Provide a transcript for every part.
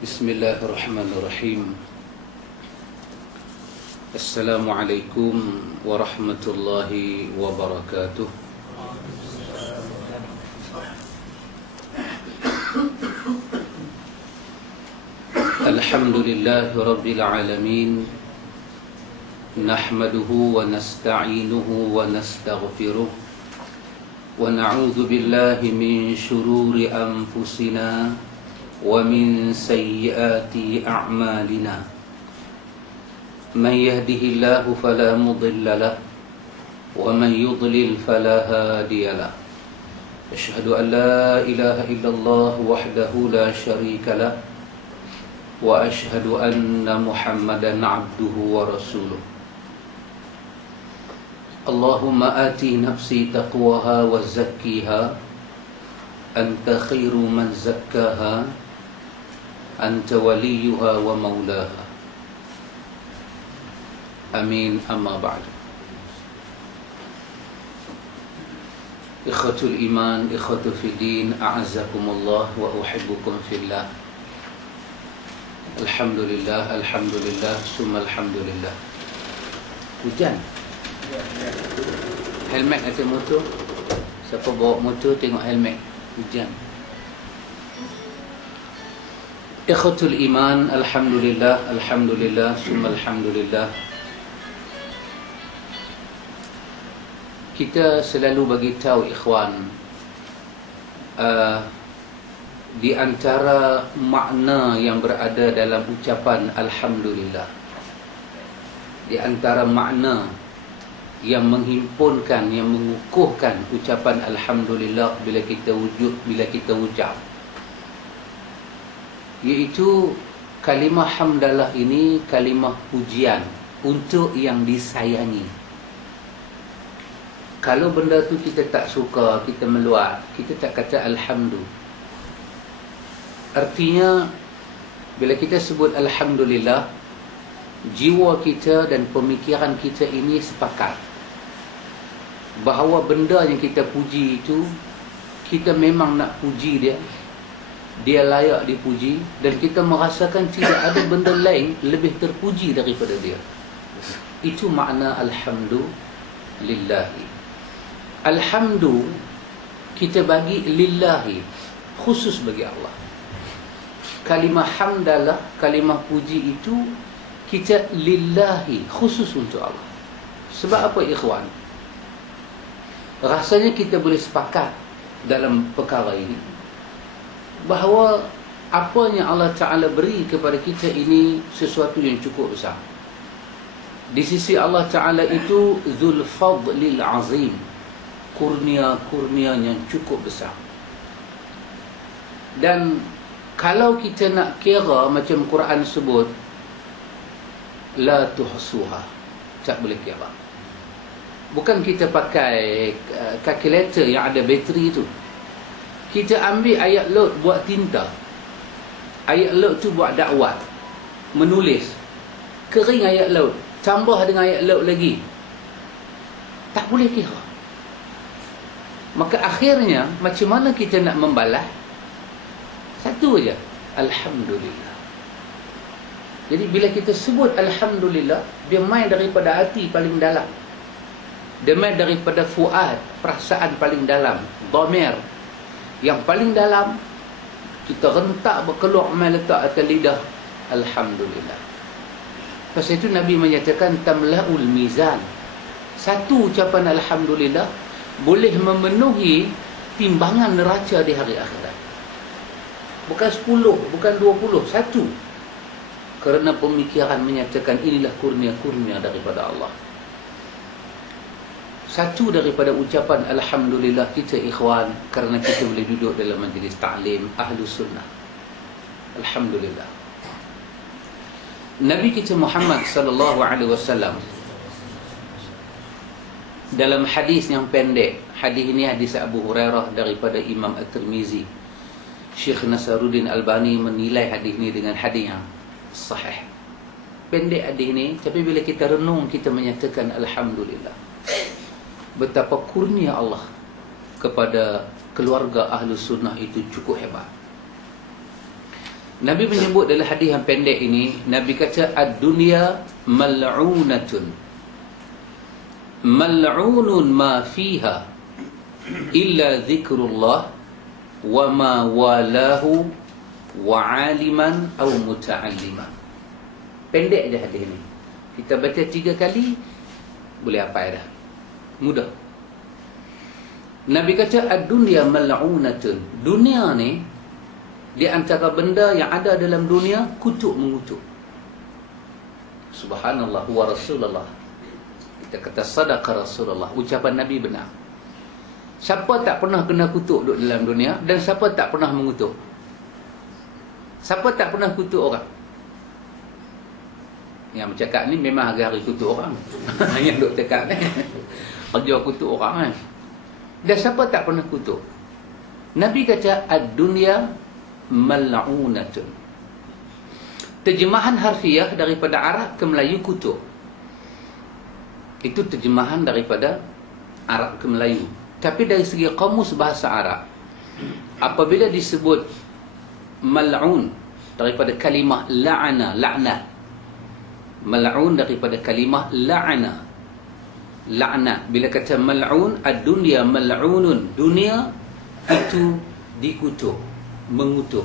Bismillahirrahmanirrahim. Assalamualaikum warahmatullahi wabarakatuh. Alhamdulillahi rabbil alamin. Nahmaduhu wa nasta'inuhu wa nastaghfiruh. Wa na'udzu billahi min shururi anfusina ومن سيئات أعمالنا من يهده الله فلا مضل له ومن يضلل فلا هادي له أشهد أن لا إله إلا الله وحده لا شريك له وأشهد أن محمدا عبده ورسوله اللهم آتي نفسي تقواها وزكيها أنت خير من زكاها أنت وليها ومولاها آمين. أما بعد إخوة الإيمان إخوة في الدين أعزكم الله وأحبكم في الله. الحمد لله الحمد لله ثم الحمد لله. Hujan. Helmet atas motor. Siapa bawa motor tengok helmet. Hujan. Ikhwatul iman, alhamdulillah, alhamdulillah, summa alhamdulillah. Kita selalu bagi tahu ikhwan, di antara makna yang berada dalam ucapan alhamdulillah, di antara makna yang menghimpunkan, yang mengukuhkan ucapan alhamdulillah bila kita ucap, iaitu kalimah hamdalah ini kalimah pujian untuk yang disayangi. Kalau benda tu kita tak suka, kita meluat, kita tak kata alhamdulillah. Artinya bila kita sebut alhamdulillah, jiwa kita dan pemikiran kita ini sepakat bahawa benda yang kita puji itu, kita memang nak puji dia, dia layak dipuji, dan kita merasakan tidak ada benda lain lebih terpuji daripada dia. Itu makna alhamdulillahi. Alhamdu kita bagi lillahi, khusus bagi Allah. Kalimah hamdalah, kalimah puji itu kita lillahi, khusus untuk Allah. Sebab apa ikhwan? Rasanya kita boleh sepakat dalam perkara ini bahawa apa yang Allah Ta'ala beri kepada kita ini sesuatu yang cukup besar. Di sisi Allah Ta'ala itu Dzul Fadlil Azim, kurnia-kurnia yang cukup besar. Dan kalau kita nak kira macam Quran sebut, la tuhsuha, tak boleh kira. Bukan kita pakai kalkulator yang ada bateri tu. Kita ambil ayat lot buat tinta, ayat lot tu buat dakwat, menulis, kering ayat lot, tambah dengan ayat lot lagi, tak boleh kira. Maka akhirnya macam mana kita nak membalas? Satu aja, alhamdulillah. Jadi bila kita sebut alhamdulillah, dia main daripada hati paling dalam, dia main daripada fuad, perasaan paling dalam, dhamir yang paling dalam, kita rentak berkeluar mai letak atas lidah, alhamdulillah. Pasal itu Nabi menyatakan tamla'ul mizan. Satu ucapan alhamdulillah boleh memenuhi timbangan neraca di hari akhirat. Bukan 10, bukan 20, satu. Kerana pemikiran menyatakan inilah kurnia-kurnia daripada Allah. Satu daripada ucapan alhamdulillah kita ikhwan, kerana kita boleh duduk dalam majlis ta'lim Ahlus Sunnah. Alhamdulillah. Nabi kita Muhammad sallallahu alaihi wasallam dalam hadis yang pendek, hadis ini hadis Abu Hurairah daripada Imam At-Tirmizi, Syekh Nasaruddin Albani menilai hadis ini dengan hadis yang sahih. Pendek hadis ini, tapi bila kita renung, kita menyatakan alhamdulillah. Betapa kurnia Allah kepada keluarga Ahlus Sunnah itu cukup hebat. Nabi menyebut dalam hadis yang pendek ini, Nabi kata ad-dunya mal'unatun. Mal'unun ma fiha illa zikrullah wa ma walahu wa aliman aw muta'alliman. Pendek je hadis ni. Kita baca 3 kali boleh hafal dah. Mudah. Nabi kata ad-dunya mal'unatun. Dunia ni di antara benda yang ada dalam dunia, kutuk mengutuk. Subhanallah wa Rasulullah. Kita kata sadaqa Rasulullah. Ucapan Nabi benar. Siapa tak pernah kena kutuk duduk dalam dunia, dan siapa tak pernah mengutuk? Siapa tak pernah kutuk orang? Yang bercakap ni memang hari-hari kutuk orang. Yang duk cakap ni kerja kutuk orang kan. Dan siapa tak pernah kutuk? Nabi kata ad-dunya mal'unatun. Terjemahan harfiah daripada Arab ke Melayu kutuk. Itu terjemahan daripada Arab ke Melayu. Tapi dari segi kamus bahasa Arab, apabila disebut mal'un daripada kalimah la'ana, la'nat. Mal'un daripada kalimah la'ana, la'nat. Bila kata mal'un, ad-dunya mal'unun, dunia itu dikutuk, mengutuk.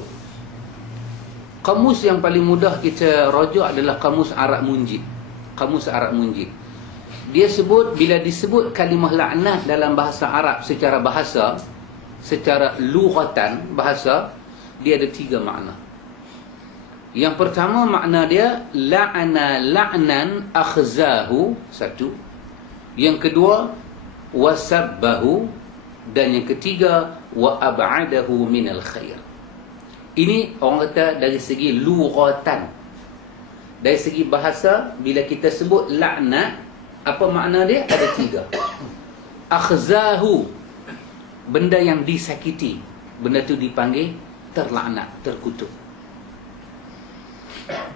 Kamus yang paling mudah kita rujuk adalah kamus Arab Munjid. Kamus Arab Munjid. Dia sebut, bila disebut kalimah laknat dalam bahasa Arab secara bahasa, secara lughatan bahasa, dia ada 3 makna. Yang pertama makna dia la'ana la'nan akhzahu, 1. Yang kedua wasabbahu, dan yang ketiga wa ab'adahu minal khair. Ini orang kata dari segi lughatan. Dari segi bahasa, bila kita sebut laknat, apa makna dia? Ada 3. Akhzahu, benda yang disakiti, benda tu dipanggil terlaknat, terkutuk.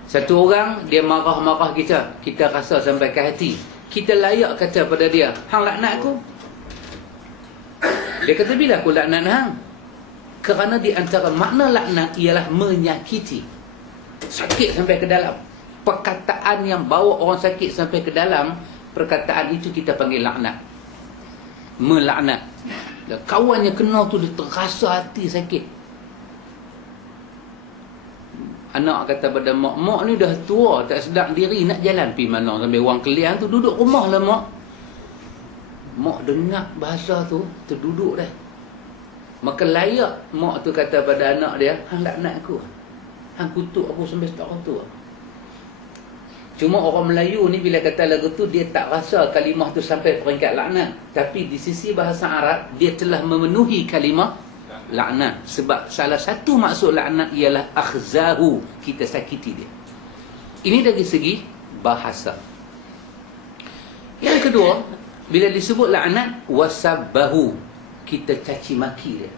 Satu orang dia marah-marah kita, kita rasa sampai ke hati, kita layak kata pada dia, hang laknat aku. Dia kata, bila aku laknat hang? Kerana di antara makna laknat ialah menyakiti, sakit sampai ke dalam. Perkataan yang bawa orang sakit sampai ke dalam, perkataan itu kita panggil laknat, melaknat. Kawan yang kenal tu dia terasa hati sakit. Anak kata pada mak, mak ni dah tua, tak sedar diri nak jalan pergi mana, sampai orang keliang tu duduk rumah lah mak. Mak dengar bahasa tu, terduduk dah. Maka layak mak tu kata pada anak dia, hang laknat aku, hang kutuk aku sampai setahun tu. Cuma orang Melayu ni bila kata lagu tu, dia tak rasa kalimah tu sampai peringkat laknat. Tapi di sisi bahasa Arab, dia telah memenuhi kalimah laknat. Sebab salah satu maksud laknat ialah akhzahu, kita sakiti dia. Ini dari segi bahasa. Yang kedua, bila disebut laknat, wasabbahu, kita caci maki dia.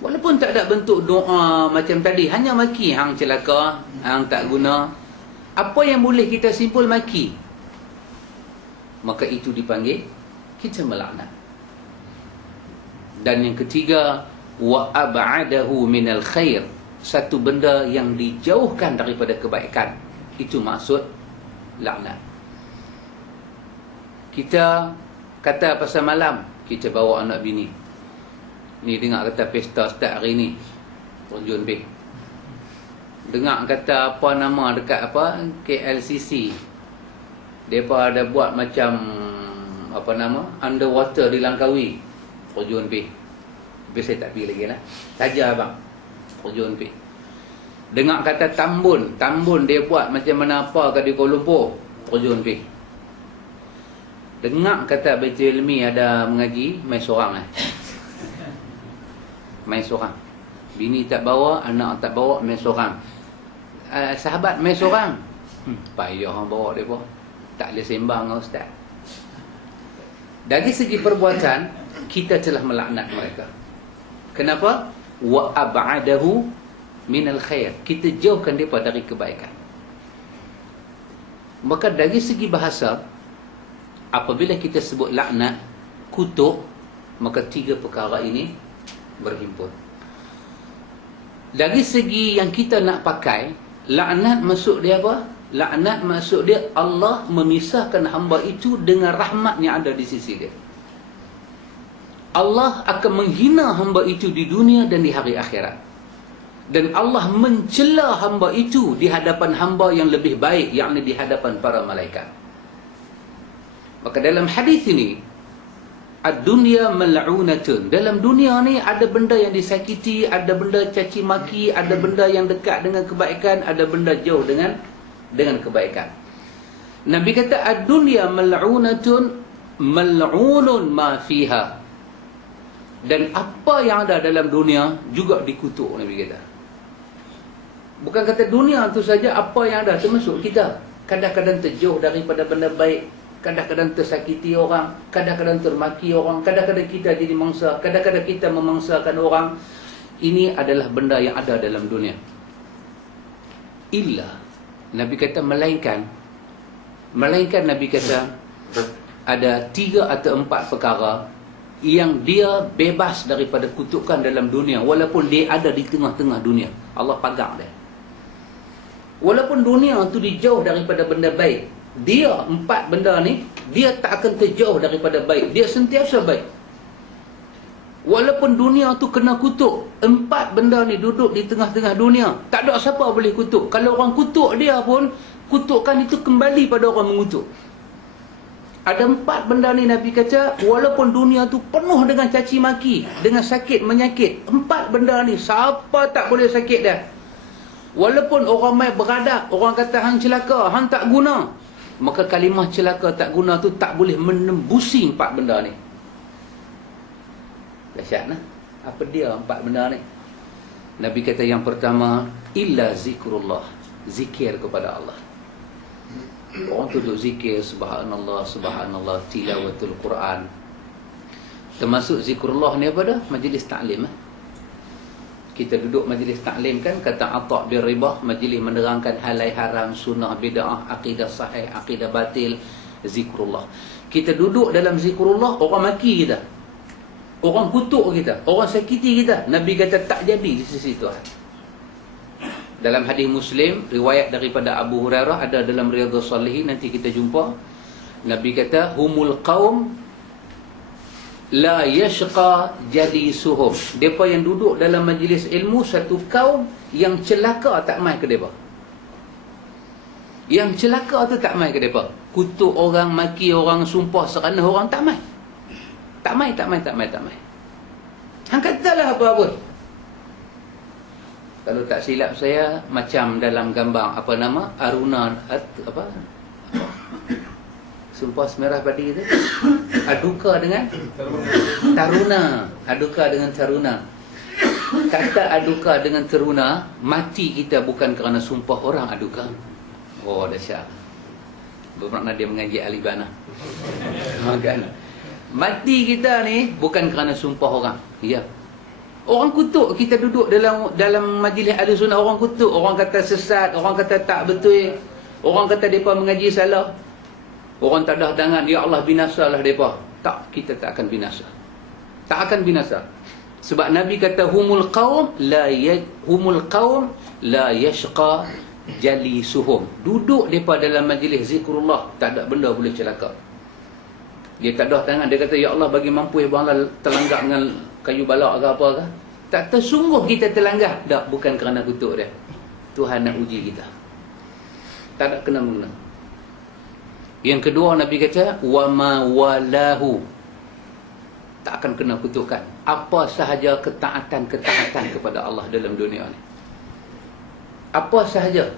Walaupun tak ada bentuk doa macam tadi, hanya maki, hang celaka, hang tak guna. Apa yang boleh kita simpul maki, maka itu dipanggil kita melaknat. Dan yang ketiga, wa ab'adahu minal khair, satu benda yang dijauhkan daripada kebaikan. Itu maksud laknat. Kita kata pasal malam, kita bawa anak bini ni, dengar kata pesta start hari ni, Jun B. Dengar kata apa nama dekat apa KLCC, mereka ada buat macam apa nama underwater di Langkawi, Jun B. Biasa tak pergi lagi lah, saja abang Jun B. Dengar kata Tambun dia buat macam mana apa kat di Kuala Lumpur, Jun B. Dengar kata Baitul Ilmi ada mengaji, main seorang lah. Main seorang. Bini tak bawa, anak tak bawa, main seorang. Sahabat main seorang. Payah orang bawa dia pun. Tak boleh sembang dengan ustaz. Dari segi perbuatan, kita telah melaknat mereka. Kenapa? Wa ab'adahu minal khair. Kita jauhkan mereka dari kebaikan. Maka dari segi bahasa, apabila kita sebut laknat, kutuk, maka 3 perkara ini berhimpun. Dari segi yang kita nak pakai, laknat maksud dia apa? Laknat maksud dia Allah memisahkan hamba itu dengan rahmat yang ada di sisi dia. Allah akan menghina hamba itu di dunia dan di hari akhirat. Dan Allah mencela hamba itu di hadapan hamba yang lebih baik, yakni di hadapan para malaikat. Maka dalam hadis ini, ad-dunya mal'unatun. Dalam dunia ni ada benda yang disakiti, ada benda caci maki, ada benda yang dekat dengan kebaikan, ada benda jauh dengan kebaikan. Nabi kata ad-dunya mal'unatun mal'unun ma fiha. Dan apa yang ada dalam dunia juga dikutuk, Nabi kata. Bukan kata dunia itu saja, apa yang ada termasuk kita. Kadang-kadang terjauh daripada benda baik, kadang-kadang tersakiti orang, kadang-kadang termaki orang, kadang-kadang kita jadi mangsa, kadang-kadang kita memangsakan orang. Ini adalah benda yang ada dalam dunia. Illa, Nabi kata melainkan Nabi kata ada 3 atau 4 perkara yang dia bebas daripada kutukan dalam dunia, walaupun dia ada di tengah-tengah dunia. Allah pagar dia. Walaupun dunia tu dijauh daripada benda baik, dia 4 benda ni, dia tak akan terjauh daripada baik. Dia sentiasa baik. Walaupun dunia tu kena kutuk, 4 benda ni duduk di tengah-tengah dunia, tak ada siapa boleh kutuk. Kalau orang kutuk dia pun, kutukan itu kembali pada orang mengutuk. Ada 4 benda ni Nabi kata, walaupun dunia tu penuh dengan caci maki, dengan sakit menyakit, 4 benda ni siapa tak boleh sakit dia. Walaupun orang mai beradak, orang kata hang celaka, hang tak guna, maka kalimah celaka tak guna tu tak boleh menembusi 4 benda ni. Dahsyat nah. Apa dia 4 benda ni? Nabi kata yang pertama, illa zikrullah, zikir kepada Allah. Orang tu duduk zikir, subhanallah, subhanallah, tilawatul Quran. Termasuk zikrullah ni apa dah? Majlis ta'lim. Kita duduk majlis ta'lim kan, kata Atha' bin Ribah, majlis menerangkan halal haram, sunnah, bid'ah, akidah sahih, akidah batil, zikrullah. Kita duduk dalam zikrullah, orang maki kita, orang kutuk kita, orang sakiti kita, Nabi kata tak jadi di sisi Tuhan. Dalam hadis Muslim, riwayat daripada Abu Hurairah, ada dalam Riyadhus Shalihin, nanti kita jumpa. Nabi kata, humul qaum la yashqa jalisuhum. Depa yang duduk dalam majlis ilmu, satu kaum yang celaka tak mai ke depa. Yang celaka tu tak mai ke depa. Kutuk orang, maki orang, sumpah serana orang, tak mai. Tak mai. Hang katalah apa-apa. Kalau tak silap saya, macam dalam gambar apa nama, Aruna apa? Sumpah semerah padi itu. Aduka dengan taruna. Aduka dengan taruna. Kata aduka dengan taruna, mati kita bukan kerana sumpah orang aduka. Oh, dahsyat. Bermakna dia mengaji alibana. Kan? Mati kita ni bukan kerana sumpah orang. Ya. Orang kutuk, kita duduk dalam majlis ahli sunnah, orang kutuk, orang kata sesat, orang kata tak betul, orang kata mereka mengaji salah, orang tak ada dangan, ya Allah binasalah mereka. Tak, kita tak akan binasa. Tak akan binasa. Sebab Nabi kata humul qaum la yashqa jalisuhum. Duduk mereka dalam majlis zikrullah, tak ada benda boleh celaka. Dia tak ada tangan, dia kata ya Allah bagi mampu banglah terlanggak dengan kayu balak ke apa ke. Tak tersungguh kita terlanggah. Tak, bukan kerana kutuk dia. Tuhan nak uji kita. Tak ada kena-mengena. Yang kedua Nabi kata wa ma walahu, tak akan kena kutukan apa sahaja ketaatan kepada Allah dalam dunia ni. Apa sahaja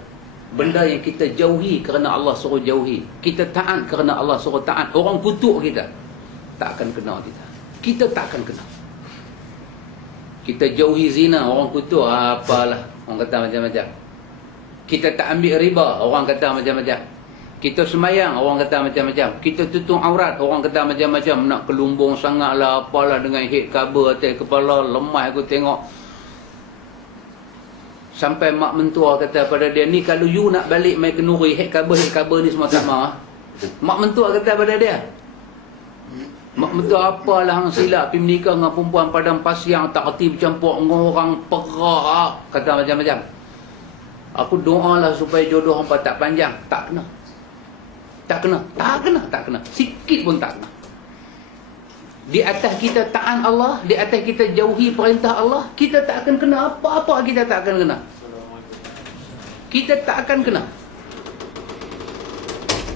benda yang kita jauhi kerana Allah suruh jauhi, kita taat kerana Allah suruh taat, orang kutuk kita, tak akan kena kita. Kita tak akan kena. Kita jauhi zina, orang kutuk, apalah, orang kata macam-macam. Kita tak ambil riba, orang kata macam-macam. Kita semayang, orang kata macam-macam. Kita tutup aurat, orang kata macam-macam. Nak kelumbung sangatlah, apalah dengan head cover atas kepala, lemah aku tengok. Sampai mak mentua kata pada dia, ni kalau you nak balik main kenuri, head cover ni semua tak mahu. Mak mentua kata pada dia, Mak mentua apalah hang silap pergi menikah dengan perempuan padang pasir tak kerti bercampur dengan orang perak, kata macam-macam. Aku doalah supaya jodoh hangpa tak panjang. Tak kena. Tak kena. Tak kena. Tak kena. Sikit pun tak kena. Di atas kita taat Allah, di atas kita jauhi perintah Allah, kita tak akan kena apa-apa, kita tak akan kena. Kita tak akan kena.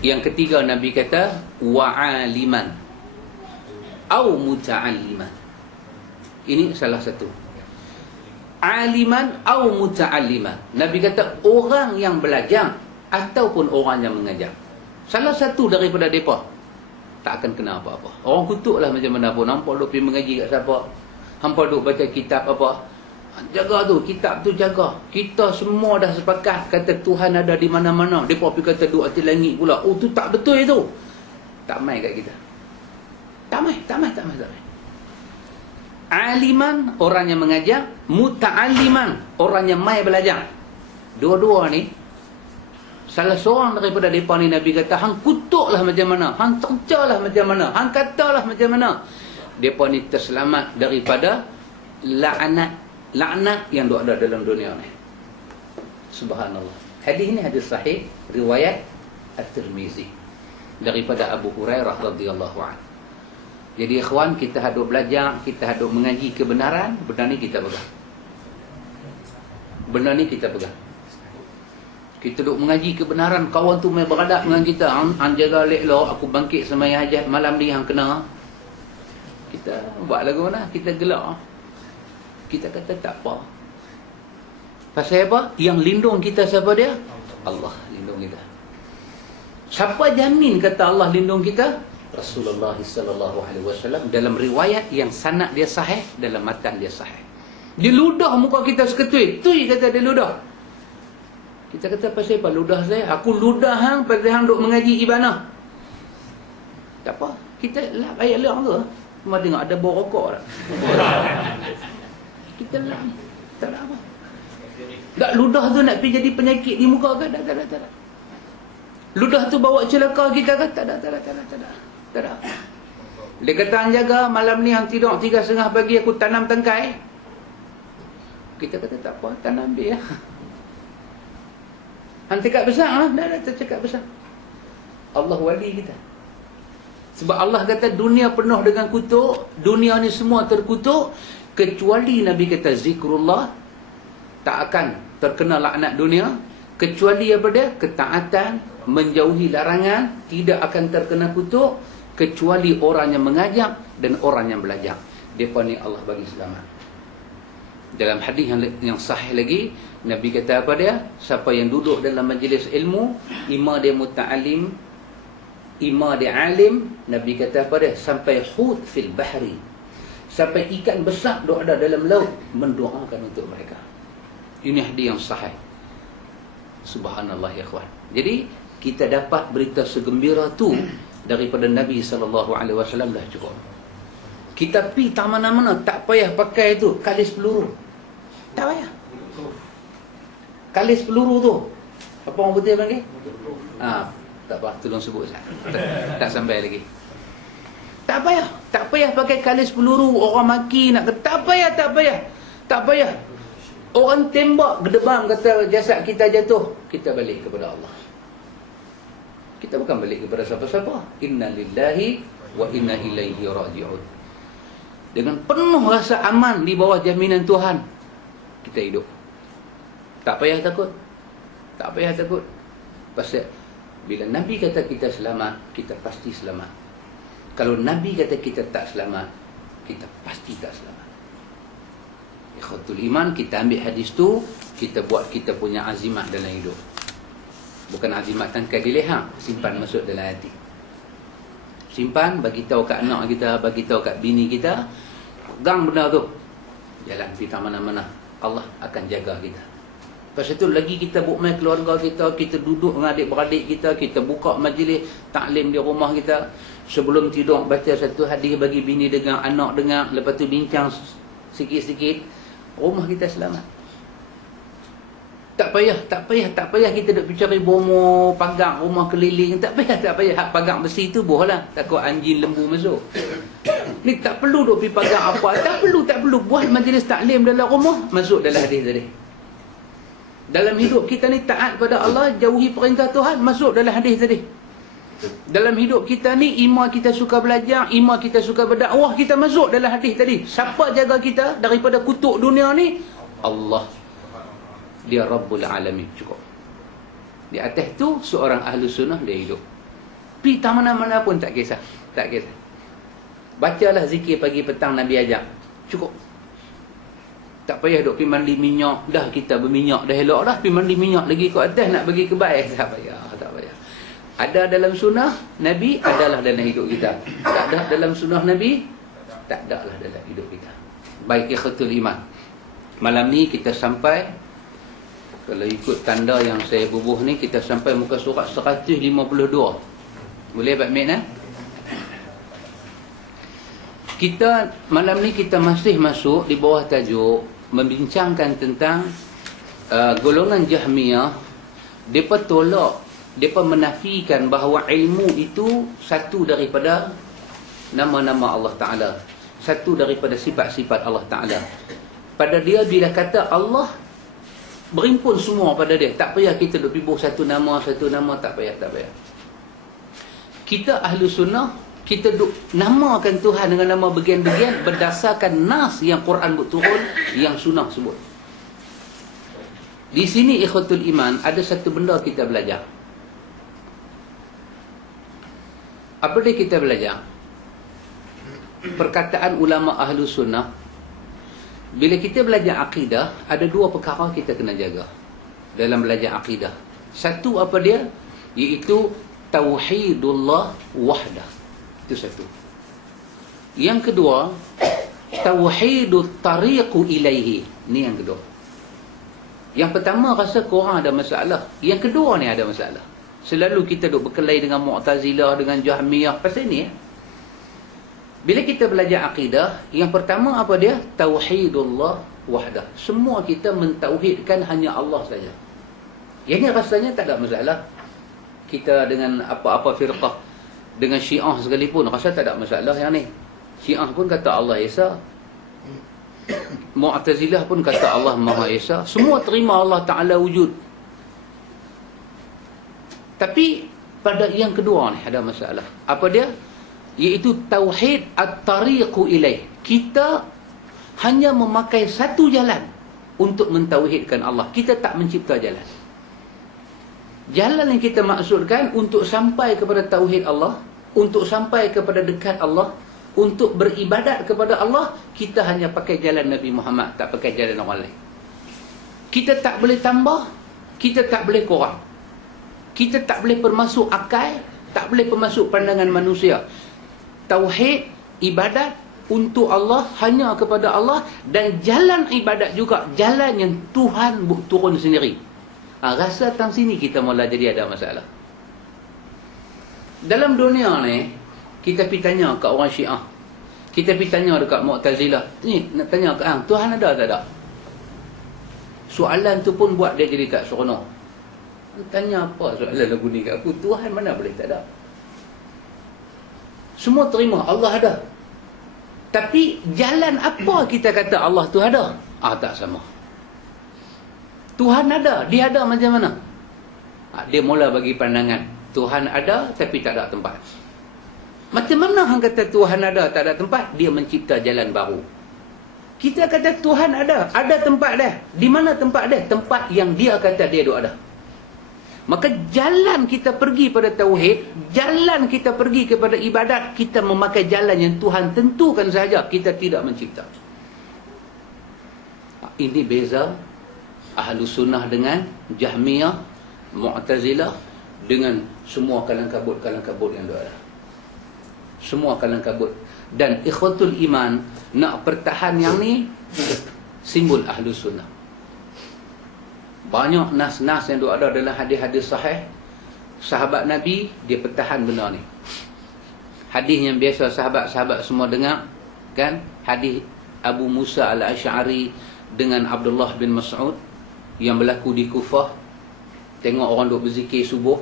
Yang ketiga Nabi kata wa'aliman au muta'alliman. Ini salah satu. Aliman au muta'alliman. Nabi kata orang yang belajar ataupun orang yang mengajar. Salah satu daripada mereka tak akan kena apa-apa. Orang kutuklah macam mana pun. Hampa duk pergi mengaji kat siapa, hampa duk baca kitab apa, jaga tu, kitab tu jaga. Kita semua dah sepakat kata Tuhan ada di mana-mana. Mereka pergi kata duk atas langit pula. Oh tu tak betul itu. Tak mai kat kita. Tak mai. Aliman, orang yang mengajar. Muta'alliman, orang yang mai belajar. Dua-dua ni, salah seorang daripada mereka ni Nabi kata, hang kutuklah macam mana, hang tercalah macam mana, hang katalah macam mana, mereka ni terselamat daripada laknat yang ada dalam dunia ni. Subhanallah. Hadis ni hadis sahih, riwayat At-Tirmizi daripada Abu Hurairah radhiyallahu anhu. Jadi ikhwan, kita hadap belajar, kita hadap mengaji kebenaran, benar ni kita pegang. Benar ni kita pegang. Kita duk mengaji kebenaran, kawan tu main beradab dengan kita, hang jaga elok, aku bangkit sembahyang hajat malam ni hang kena. Kita buat lagu mana? Kita gelak. Kita kata tak apa. Pasal apa? Yang lindung kita siapa dia? Allah lindung kita. Siapa jamin kata Allah lindung kita? Rasulullah sallallahu alaihi wasallam dalam riwayat yang sanad dia sahih, dalam matan dia sahih. Dia ludah muka kita seketui. Tui kata dia ludah. Kita kata pasal apa ludah saya? Aku ludah hang pasal hang duk mengaji ibadah. Tak apa. Kita lap ayat lewat tu. Cuma tengok ada bau rokok tak? Kita lap. Tak ada apa. Tak ludah tu nak pergi jadi penyakit di muka ke? Tak. Ludah tu bawa celaka kita ke? Tak ada. Dia kata hang jaga malam ni hang tidur 3:30 pagi aku tanam tangkai. Kita kata tak apa, tanam dia. Hang cakap besar, dah cakap besar. Allah wali kita. Sebab Allah kata dunia penuh dengan kutuk, dunia ni semua terkutuk, kecuali Nabi kata zikrullah tak akan terkena laknat dunia, kecuali apa dia? Ketaatan, menjauhi larangan, tidak akan terkena kutuk, kecuali orang yang mengajar dan orang yang belajar. Depa ni Allah bagi selamat. Dalam hadis yang sahih lagi, Nabi kata apa dia? Siapa yang duduk dalam majlis ilmu, ima dia muta'alim, ima dia alim, Nabi kata apa dia? Sampai hut fil bahri, sampai ikan besar duk ada dalam laut, mendoakan untuk mereka. Ini hadis yang sahih. Subhanallah ya ikhwan. Jadi kita dapat berita segembira tu daripada Nabi SAW dah cukup. Kita pergi tak mana-mana, tak payah pakai tu kalis peluru. Tak payah. Kalis peluru tu, apa orang putih panggil? Tak apa, tolong sebut tak sampai lagi. Tak payah pakai kalis peluru. Orang maki nak kata, tak payah. Orang tembak gedebam kata jasad kita jatuh, kita balik kepada Allah. Kita bukan balik kepada siapa-siapa. Inna lillahi wa inna ilaihi raji'un. Dengan penuh rasa aman di bawah jaminan Tuhan, kita hidup. Tak payah takut. Pasal bila Nabi kata kita selamat, kita pasti selamat. Kalau Nabi kata kita tak selamat, kita pasti tak selamat. Ikhwatul iman, kita ambil hadis tu, kita buat kita punya azimat dalam hidup. Bukan azimat tangkai di leher, simpan masuk dalam hati. Simpan, bagi tahu kat anak kita, bagi tahu kat bini kita, pegang benda tu. Jalan kita mana-mana, Allah akan jaga kita. Pasal tu lagi kita buat main keluarga kita, kita duduk dengan adik-beradik kita, kita buka majlis taklim di rumah kita. Sebelum tidur baca satu hadis bagi bini dengar, anak dengar, lepas tu bincang sikit-sikit, rumah kita selamat. Tak payah kita duk cari bomo, pagang rumah keliling. Tak payah. Hak pagang besi tu bohlah. Takut anjing lembu masuk. Ni tak perlu duk pergi pagang apa. Tak perlu. Buat majlis taklim dalam rumah, masuk dalam hadis tadi. Dalam hidup kita ni taat pada Allah, jauhi perintah Tuhan, masuk dalam hadis tadi. Dalam hidup kita ni, imam kita suka belajar, imam kita suka berdakwah, kita masuk dalam hadis tadi. Siapa jaga kita daripada kutuk dunia ni? Allah. Dia Rabbul Alamin. Cukup. Di atas tu, seorang ahlu sunnah dia hidup. Pergi tak mana-mana pun tak kisah. Bacalah zikir pagi petang Nabi ajak. Cukup. Tak payah duk pergi mandi minyak. Dah kita berminyak dah elok dah. Pergi mandi minyak lagi ke atas nak pergi ke baik. Tak payah. Ada dalam sunnah Nabi, adalah dalam hidup kita. Tak ada dalam sunnah Nabi, tak adalah dalam hidup kita. Baik ikhwatul iman. Malam ni kita sampai, kalau ikut tanda yang saya bubuh ni, kita sampai muka surat 152. Boleh Pak Mek? Kita malam ni kita masih masuk di bawah tajuk membincangkan tentang golongan Jahmiyah. Depa tolak, depa menafikan bahawa ilmu itu satu daripada nama-nama Allah Ta'ala, satu daripada sifat-sifat Allah Ta'ala. Pada dia bila kata Allah, berimpun semua pada dia. Tak payah kita duk pibuh satu nama, tak payah. Kita ahlu sunnah, kita duk namakan Tuhan dengan nama bagian-bagian berdasarkan nas yang Quran turun, yang sunnah sebut. Di sini ikhwatul iman, ada satu benda kita belajar. Apa dia kita belajar? Perkataan ulama ahlu sunnah, bila kita belajar akidah, ada dua perkara kita kena jaga dalam belajar akidah. Satu apa dia? Iaitu tauhidullah wahdah. Itu satu. Yang kedua, tauhidut tariqu ilaihi. Ni yang kedua. Yang pertama rasa korang ada masalah. Yang kedua ni ada masalah. Selalu kita duk berkelahi dengan Mu'tazilah, dengan Jahmiyah pasal ni. Bila kita belajar akidah, yang pertama apa dia? Tauhidullah wahdah. Semua kita mentauhidkan hanya Allah saja. Yang ni rasanya tak ada masalah. Kita dengan apa-apa firqah, dengan Syiah sekalipun rasa tak ada masalah yang ni. Syiah pun kata Allah Esa. Mu'tazilah pun kata Allah Maha Esa. Semua terima Allah Ta'ala wujud. Tapi pada yang kedua ni ada masalah. Apa dia? Iaitu tauhid at-tariqu ilaih. Kita hanya memakai satu jalan untuk mentauhidkan Allah. Kita tak mencipta jalan. Jalan yang kita maksudkan untuk sampai kepada tauhid Allah, untuk sampai kepada dekat Allah, untuk beribadat kepada Allah, kita hanya pakai jalan Nabi Muhammad, tak pakai jalan orang lain. Kita tak boleh tambah, kita tak boleh kurang. Kita tak boleh permasuk akal, tak boleh permasuk pandangan manusia. Tauhid, ibadat untuk Allah, hanya kepada Allah, dan jalan ibadat juga jalan yang Tuhan turun sendiri. Rasa tang sini kita mula jadi ada masalah. Dalam dunia ni, kita pergi tanya kat orang Syiah, kita pergi tanya dekat Mu'tazilah, ni nak tanya kat hang, Tuhan ada tak ada? Soalan tu pun buat dia jadi tak seronok. Tanya apa soalan lagu ni kat aku? Tuhan mana boleh tak ada? Semua terima Allah ada. Tapi jalan apa kita kata Allah tu ada? Tak sama. Tuhan ada, dia ada macam mana? Dia mula bagi pandangan Tuhan ada tapi tak ada tempat. Macam mana hang kata Tuhan ada tak ada tempat? Dia mencipta jalan baru. Kita kata Tuhan ada tempat dia. Di mana tempat dia? Tempat yang dia kata dia ada. Maka jalan kita pergi pada tauhid, jalan kita pergi kepada ibadat, kita memakai jalan yang Tuhan tentukan sahaja, kita tidak mencipta. Ini beza ahlu sunnah dengan Jahmiyah, Mu'tazilah, dengan semua kalang kabut yang ada. Semua kalang kabut. Dan ikhwatul iman, nak pertahan yang ni, simbol ahlu sunnah. Banyak nas-nas yang ada dalam hadis-hadis sahih. Sahabat Nabi, dia pertahan benda ni. Hadis yang biasa sahabat-sahabat semua dengar, kan? Hadis Abu Musa al-Asy'ari dengan Abdullah bin Mas'ud. yang berlaku di Kufah. Tengok orang duk berzikir subuh.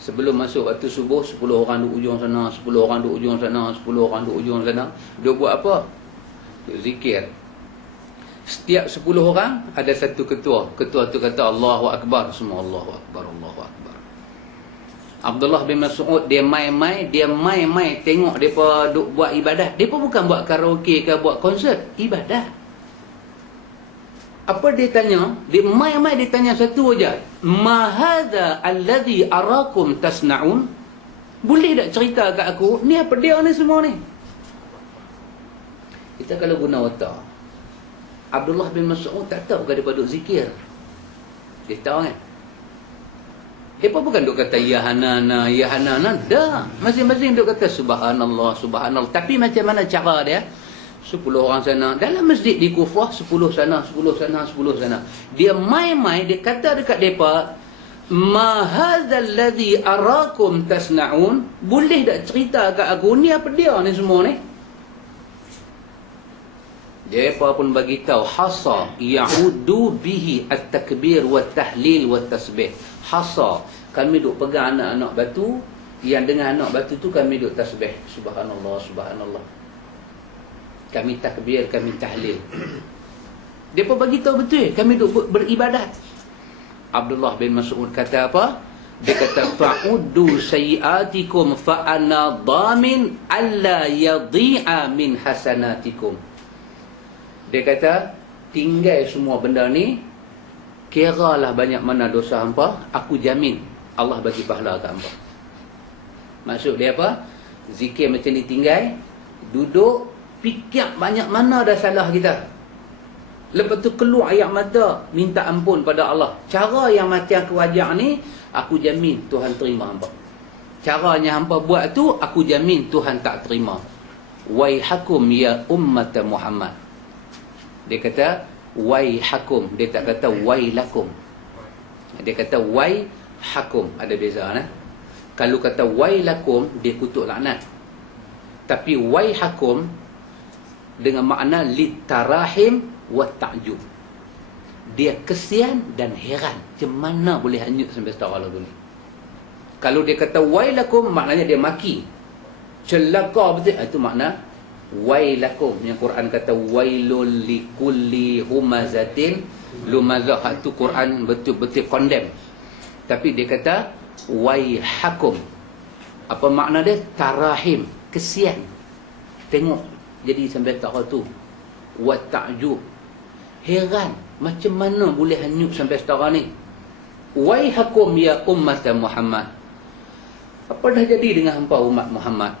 Sebelum masuk waktu subuh, 10 orang duk ujung sana, 10 orang duk ujung sana, 10 orang duk ujung sana. Duk buat apa? Duk zikir. Setiap 10 orang ada satu ketua. Ketua tu kata Allahu Akbar. Semua Allahu Akbar, Allahu Akbar. Abdullah bin Mas'ud dia mai-mai tengok depa duk buat ibadah. Depa bukan buat karaoke ke buat konsert, ibadah. Apa dia tanya? Dia mai-mai dia tanya satu aja. Ma hadza allazi arakum tasnaun? Boleh tak cerita kat aku, ni apa dia ni semua ni? Kita kalau guna otak, Abdullah bin Mas'ud tak tahu ke dia duk zikir. Dia tahu kan? Depa bukan duk kata ya hanana, ya hanana. Dah, masing-masing duk kata subhanallah, subhanallah. Tapi macam mana cara dia? 10 orang sana. Dalam masjid di Kufah, 10 sana, 10 sana, 10 sana. Dia mai-mai, dia kata dekat mereka, ma hadzal ladzi arakum tasnaun? Boleh tak cerita kat aku, ni apa dia ni semua ni? Mereka pun bagi tahu, hasa ya'udu bihi at-takbir wa tahlil wa tasbih. Hasa, kami duk pegang anak-anak batu, yang dengan anak batu tu kami duk tasbih. Subhanallah, subhanallah. Kami takbir, kami tahlil. Dia pun bagi tahu betul, kami duk beribadat. Abdullah bin Mas'ud kata apa? Dia kata fa'uddu sayiatikum fa ana dhamin alla yadhi'a min hasanatikum. Dia kata, tinggal semua benda ni, kiralah banyak mana dosa hampa, aku jamin Allah bagi pahala kat hampa. Maksud dia apa? Zikir macam ni tinggal, duduk, fikir banyak mana dah salah kita. Lepas tu keluar air mata, minta ampun pada Allah. Cara yang macam aku ajar ni, aku jamin Tuhan terima hampa. Caranya hampa buat tu, aku jamin Tuhan tak terima. Waihakum ya ummat Muhammad. Dia kata waihakum, dia tak kata wailakum. Dia kata waihakum, ada beza nah. Kalau kata wailakum, dia kutuk laknat. Tapi waihakum dengan makna litarahim wa ta'jub. Dia kesian dan heran, macam mana boleh hanyut sampai setara lagu ni. Kalau dia kata wailakum, maknanya dia maki, celaka betul. Itu makna wailakum. Yang Quran kata wailul likulli humazatin lumazah. Itu Quran betul-betul condemn. Tapi dia kata waihakum. Apa makna dia? Tarahim, kesian. Tengok jadi sampai tak tu. Wa ta'jub, heran, macam mana boleh hanyut sampai setara ni. Waihakum ya ummat Muhammad. Apa dah jadi dengan hampa umat Muhammad?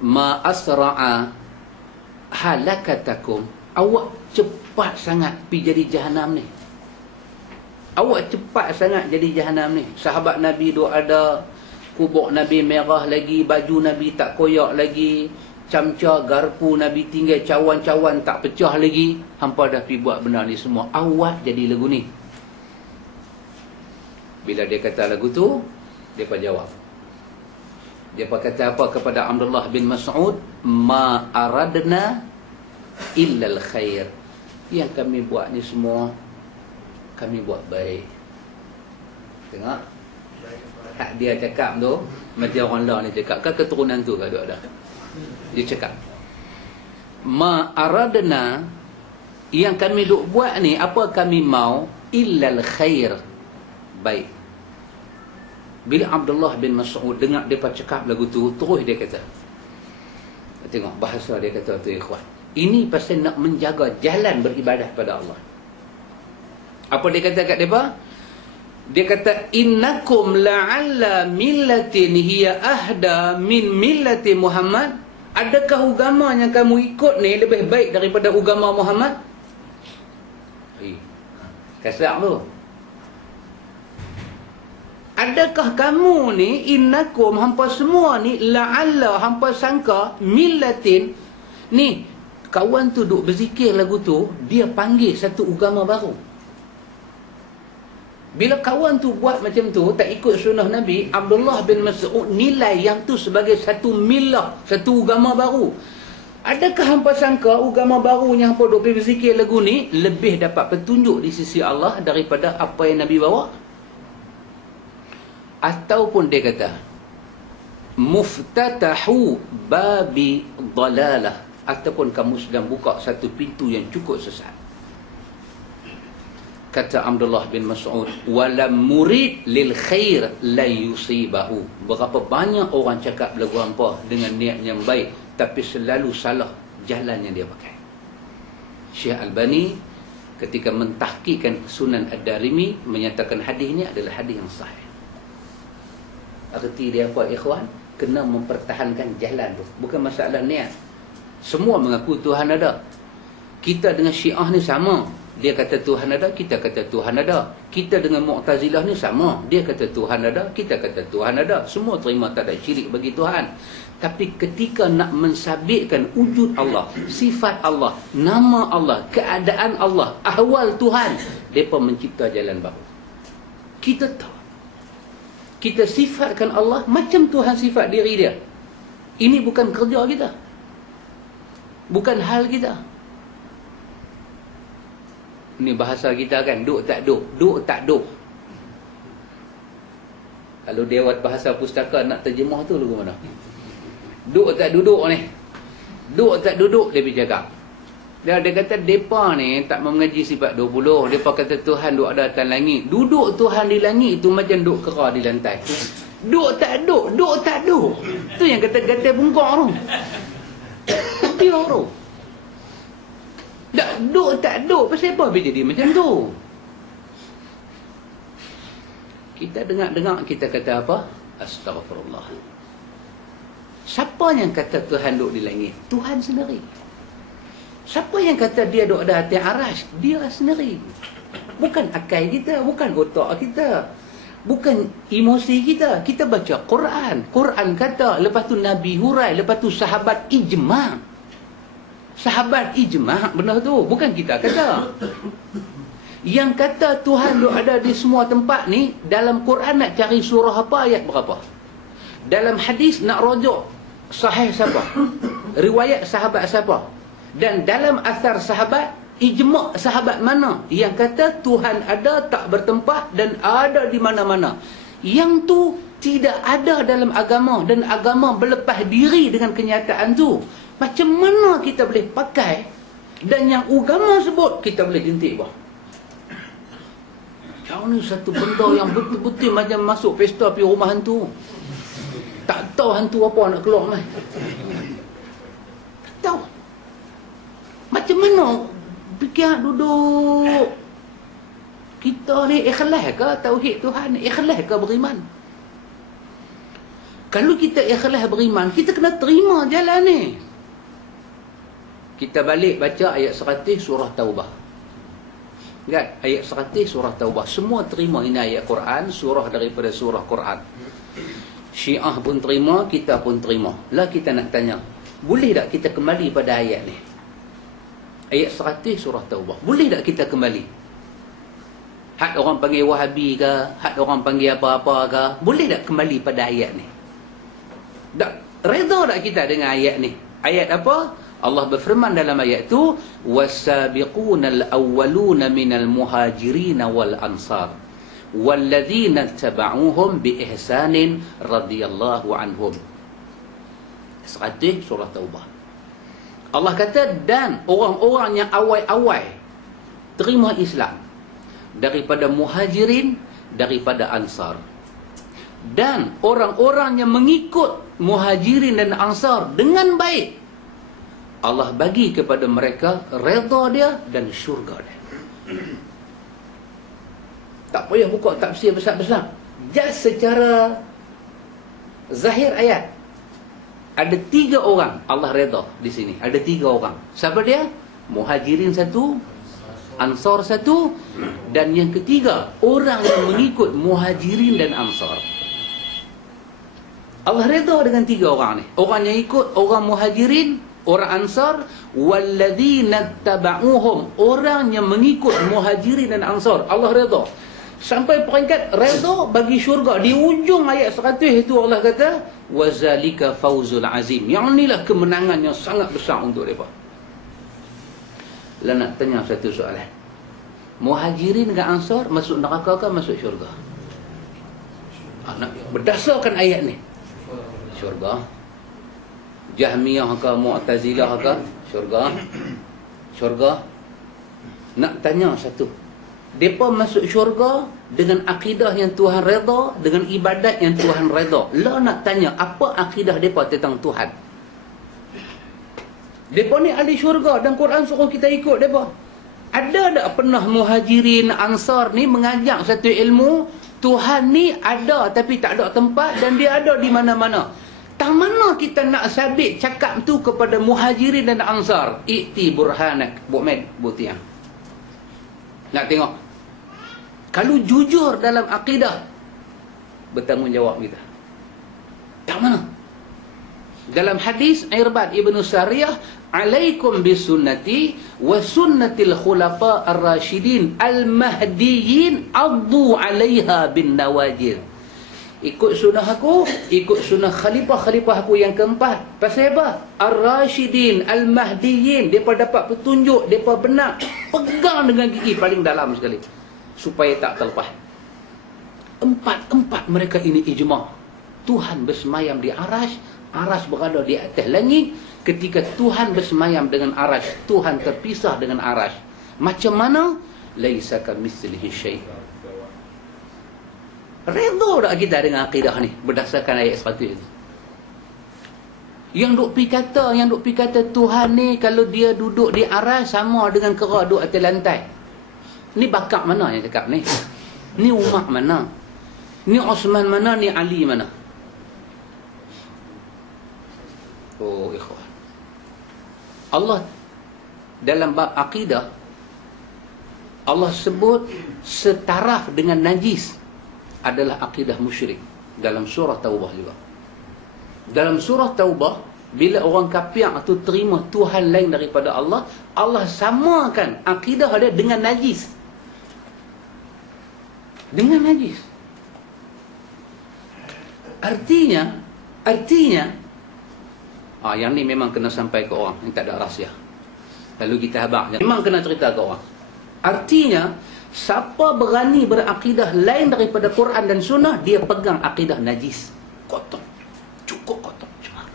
Ma asra'a halakatakum. Awak cepat sangat pi jadi jahanam ni. Awak cepat sangat jadi jahanam ni. Sahabat Nabi duk ada, kubur Nabi merah lagi, baju Nabi tak koyak lagi, camca garpu Nabi tinggal, cawan-cawan tak pecah lagi. Hampa dah pi buat benda ni semua, awak jadi lagu ni. Bila dia kata lagu tu, depa jawab. Depa kata apa kepada Abdullah bin Mas'ud? Ma aradna illa al-khair. Yang kami buat ni semua, kami buat baik. Tengok hak dia cakap tu macam orang lain ni cakap. Kan keturunan tu kalau ada. Dia cakap ma aradna, yang kami duk buat ni, apa kami mau, illal khair, baik. Bila Abdullah bin Mas'ud dengar depa cakap lagu tu, terus dia kata, tengok bahasa dia kata tu ikhwan, ini pasal nak menjaga jalan beribadah pada Allah. Apa dia kata kat depa? Dia kata innakum la'alla millatin hiya ahda min millati Muhammad. Adakah agama yang kamu ikut ni lebih baik daripada agama Muhammad? Kasar tu. Adakah kamu ni, innakum, hampa semua ni, la'alla, hampa sangka, millatin, ni, kawan tu duk berzikir lagu tu, dia panggil satu agama baru. Bila kawan tu buat macam tu, tak ikut sunnah Nabi, Abdullah bin Mas'ud nilai yang tu sebagai satu millah, satu agama baru. Adakah hampa sangka agama baru yang hampa duk berzikir lagu ni lebih dapat petunjuk di sisi Allah daripada apa yang Nabi bawa? Ataupun dia kata muftatahu babi dalalah, ataupun kamu sedang buka satu pintu yang cukup sesat. Kata Abdullah bin Mas'ud, walam murid lil khair la yusibahu. Berapa banyak orang cakap lagu hampa dengan niat yang baik, tapi selalu salah jalan yang dia pakai. Syekh Albani ketika mentahqiqkan Sunan Ad-Darimi menyatakan hadis ini adalah hadis yang sahih. Arti dia apa, ikhwan? Kena mempertahankan jalan tu. Bukan masalah niat. Semua mengaku Tuhan ada. Kita dengan Syiah ni sama. Dia kata Tuhan ada, kita kata Tuhan ada. Kita dengan Mu'tazilah ni sama. Dia kata Tuhan ada, kita kata Tuhan ada. Semua terima tak ada syirik bagi Tuhan. Tapi ketika nak mensabitkan wujud Allah, sifat Allah, nama Allah, keadaan Allah, ahwal Tuhan, mereka mencipta jalan baru. Kita tahu. Kita sifatkan Allah macam Tuhan sifat diri dia. Ini bukan kerja kita. Bukan hal kita. Ini bahasa kita kan, duk tak duk, duk tak duk. Kalau Dewan Bahasa Pustaka nak terjemah tu lagu mana? Duk tak duduk ni. Duk tak duduk, dia bercakap. Dia kata depa ni tak mengaji sifat 20. Depa kata Tuhan duk ada atas langit. Duduk Tuhan di langit tu macam duk kera di lantai. Duk tak duk, duk tak duk. Tu yang kata-kata bungkak tu. Dia tu. Duk tak duk, pasal apa dia jadi macam tu? Kita dengar-dengar, kita kata apa? Astaghfirullah. Siapa yang kata Tuhan duduk di langit? Tuhan sendiri. Siapa yang kata dia duduk ada atas arasy? Dia sendiri. Bukan akal kita, bukan otak kita, bukan emosi kita. Kita baca Quran. Quran kata, lepas tu Nabi hurai, lepas tu sahabat ijma'. Sahabat ijma' benda tu, bukan kita kata. Yang kata Tuhan duk ada di semua tempat ni, dalam Quran nak cari surah apa, ayat berapa? Dalam hadis nak rujuk sahih siapa? Riwayat sahabat siapa? Dan dalam asar sahabat, ijma' sahabat mana yang kata Tuhan ada, tak bertempat dan ada di mana-mana? Yang tu tidak ada dalam agama, dan agama berlepas diri dengan kenyataan tu. Macam mana kita boleh pakai, dan yang agama sebut kita boleh jentik bah? Kau ni satu benda yang betul-betul macam masuk pesta pergi rumah hantu. Tak tahu hantu apa nak keluar mai. Tak tahu. Macam mana fikir duduk? Kita ni ikhlas ke tauhid Tuhan? Ikhlas ke beriman? Kalau kita ikhlas beriman, kita kena terima jalan ni. Kita balik baca ayat 100 surah Taubah. Lihat ayat 100 surah Taubah. Semua terima ini ayat Quran, surah daripada surah Quran. Syiah pun terima, kita pun terima. Lah kita nak tanya, boleh tak kita kembali pada ayat ni? Ayat 100 surah Taubah. Boleh tak kita kembali? Had orang panggil Wahabi ke, had orang panggil apa-apa ke, boleh tak kembali pada ayat ni? Tak redha tak kita dengan ayat ni? Ayat apa? Allah berfirman dalam ayat tu, was-sabiqunal awwaluna minal muhajirin wal ansar walladzina tabauhum bi ihsanin radhiyallahu anhum. 100 surah Taubah. Allah kata, dan orang-orang yang awal-awal terima Islam daripada muhajirin, daripada ansar, dan orang-orang yang mengikut muhajirin dan ansar dengan baik, Allah bagi kepada mereka redha dia dan syurga dia. Tak payah buka tafsir besar-besar. Just secara zahir ayat, ada 3 orang Allah redha di sini. Ada 3 orang. Siapa dia? Muhajirin 1, ansar 1, dan yang ketiga, orang yang mengikut muhajirin dan ansar. Allah redha dengan 3 orang ni. Orang yang ikut, orang muhajirin, orang ansar, walladzina tabauhum, orang yang mengikut muhajirin dan ansar. Allah redha. Sampai peringkat redha bagi syurga. Di ujung ayat 100 itu Allah kata, wazalika fauzul azim. Yang inilah kemenangan yang sangat besar untuk mereka. Lah nak tanya satu soalan. Muhajirin dengan Ansar masuk neraka ke masuk syurga? Berdasarkan ayat ni, syurga. Jahmiyah ke Mu'tazilah ke syurga? Syurga. Nak tanya satu, mereka masuk syurga dengan akidah yang Tuhan redha, dengan ibadat yang Tuhan redha. Lah nak tanya, apa akidah mereka tentang Tuhan? Mereka ni ahli syurga dan Quran suruh kita ikut mereka. Ada tak pernah Muhajirin Ansar ni mengajak satu ilmu, Tuhan ni ada tapi tak ada tempat dan dia ada di mana-mana? Tak mana kita nak sabit cakap tu kepada Muhajirin dan Ansar? I'ti burhanak. Bukti yang nak tengok. Kalau jujur dalam akidah, bertanggungjawab kita. Tak mana? Dalam hadis Irbad Ibn Sariyah, alaikum bisunnati wa sunnatil khulafa ar-rasyidin al-mahdiyyin addu 'alaiha bin nawajid. Ikut sunnah aku, ikut sunnah khalifah-khalifah aku yang keempat. Pasal apa? Ar-rasyidin, al-mahdiyyin. Mereka dapat petunjuk, mereka benar. Pegang dengan gigi paling dalam sekali, supaya tak terlepas. Empat mereka ini ijma'. Tuhan bersemayam di Arash, Arash berada di atas langit. Ketika Tuhan bersemayam dengan Arash, Tuhan terpisah dengan Arash. Macam mana? Laisa kamitslihi syai'. Redha tak kita dengan akidah ni berdasarkan ayat 100 itu? Yang duk pi kata Tuhan ni kalau dia duduk di Arash sama dengan kera duduk atas lantai. Ni bakak mana yang cakap ni? Ni Umar mana? Ni Osman mana? Ni Ali mana? Oh ikhwan, Allah dalam bab akidah, Allah sebut setaraf dengan najis adalah akidah musyrik dalam surah Taubah juga. Dalam surah Taubah, bila orang kafir itu terima Tuhan lain daripada Allah, Allah samakan akidah dia dengan najis. Dengan najis. Artinya yang ni memang kena sampai ke orang, yang tak ada rahsia. Lalu kita habaq, memang kena cerita ke orang. Artinya, siapa berani berakidah lain daripada Quran dan Sunnah, dia pegang akidah najis. Kotor. Cukup kotor. Cuma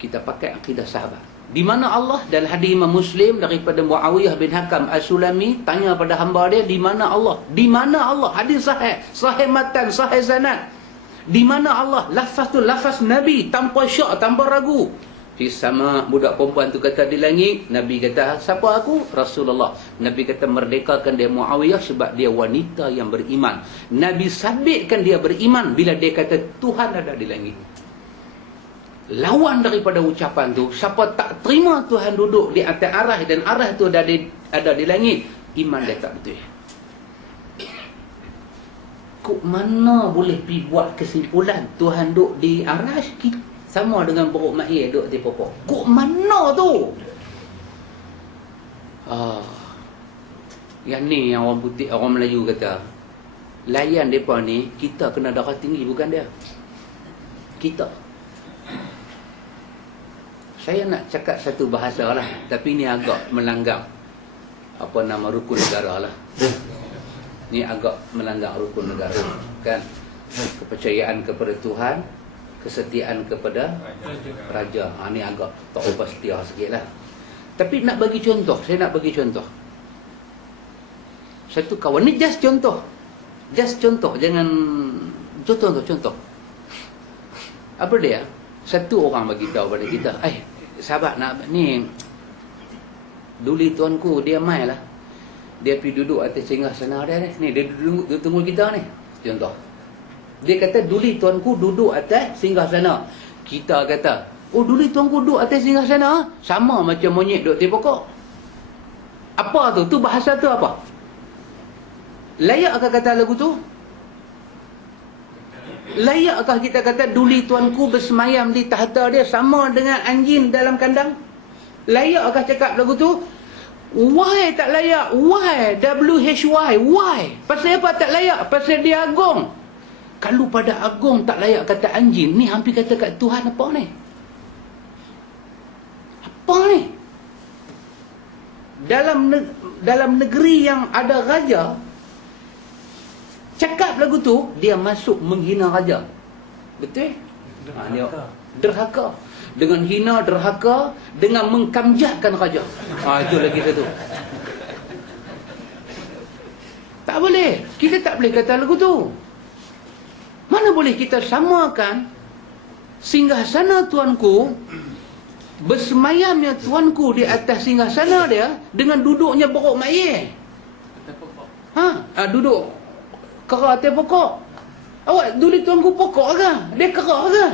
kita pakai akidah sahabat. Di mana Allah, dalam hadis Imam Muslim daripada Muawiyah bin Hakam As-Sulami, tanya pada hamba dia, di mana Allah? Di mana Allah? Hadis sahih. Sahih matan, sahih sanad. Di mana Allah? Lafaz tu lafaz Nabi, tanpa syak, tanpa ragu. Sama budak perempuan tu kata di langit. Nabi kata, siapa aku? Rasulullah. Nabi kata, merdekakan dia Muawiyah sebab dia wanita yang beriman. Nabi sabitkan dia beriman bila dia kata Tuhan ada di langit. Lawan daripada ucapan tu, siapa tak terima Tuhan duduk di atas arah dan arah tu ada di langit, iman dia tak betul. Kok mana boleh pergi buat kesimpulan Tuhan duduk di arah sama dengan buruk mahir duduk di pokok? Kok mana tu? Yang ni yang orang putih, orang Melayu kata, layan mereka ni, kita kena darah tinggi, bukan dia. Kita. Saya nak cakap satu bahasa lah, tapi ni agak melanggar rukun negara lah. Ni agak melanggar rukun negara, kan? Kepercayaan kepada Tuhan, kesetiaan kepada raja. Ni agak tak ubah setia sikit lah. Tapi nak bagi contoh, saya nak bagi contoh. Satu kawan, ni just contoh. Just contoh, jangan contoh. Apa dia? Satu orang bagi tahu pada kita, sahabat nak ni, duli tuanku dia mai lah. Dia pergi duduk atas singgasana dia ni. Dia tunggu kita ni. Contoh. Dia kata, duli tuanku duduk atas singgasana. Kita kata, oh duli tuanku duduk atas singgasana, sama macam monyet duduk di pokok. Apa tu? Tu bahasa tu apa? Layakkah kata lagu tu? Layakkah kita kata duli tuanku bersemayam di tahta dia sama dengan anjing dalam kandang? Layakkah cakap lagu tu? Why tak layak? Why? WHY. Why? Pasal apa tak layak? Pasal dia agung. Kalau pada agung tak layak kata anjing, ni hampir kata kat Tuhan apa ni? Apa ni? Dalam negeri yang ada raja, cakap lagu tu, dia masuk menghina raja. Betul? Dia derhaka. Dengan hina, derhaka, dengan mengkamjatkan raja. Itu lagi satu. Tak boleh. Kita tak boleh kata lagu tu. Mana boleh kita samakan singgahsana tuanku, bersemayamnya tuanku di atas singgahsana dia dengan duduknya pokok mayir. Duduk kera atas pokok. Awak dulu tuanku pokok ke? Dia kera ke?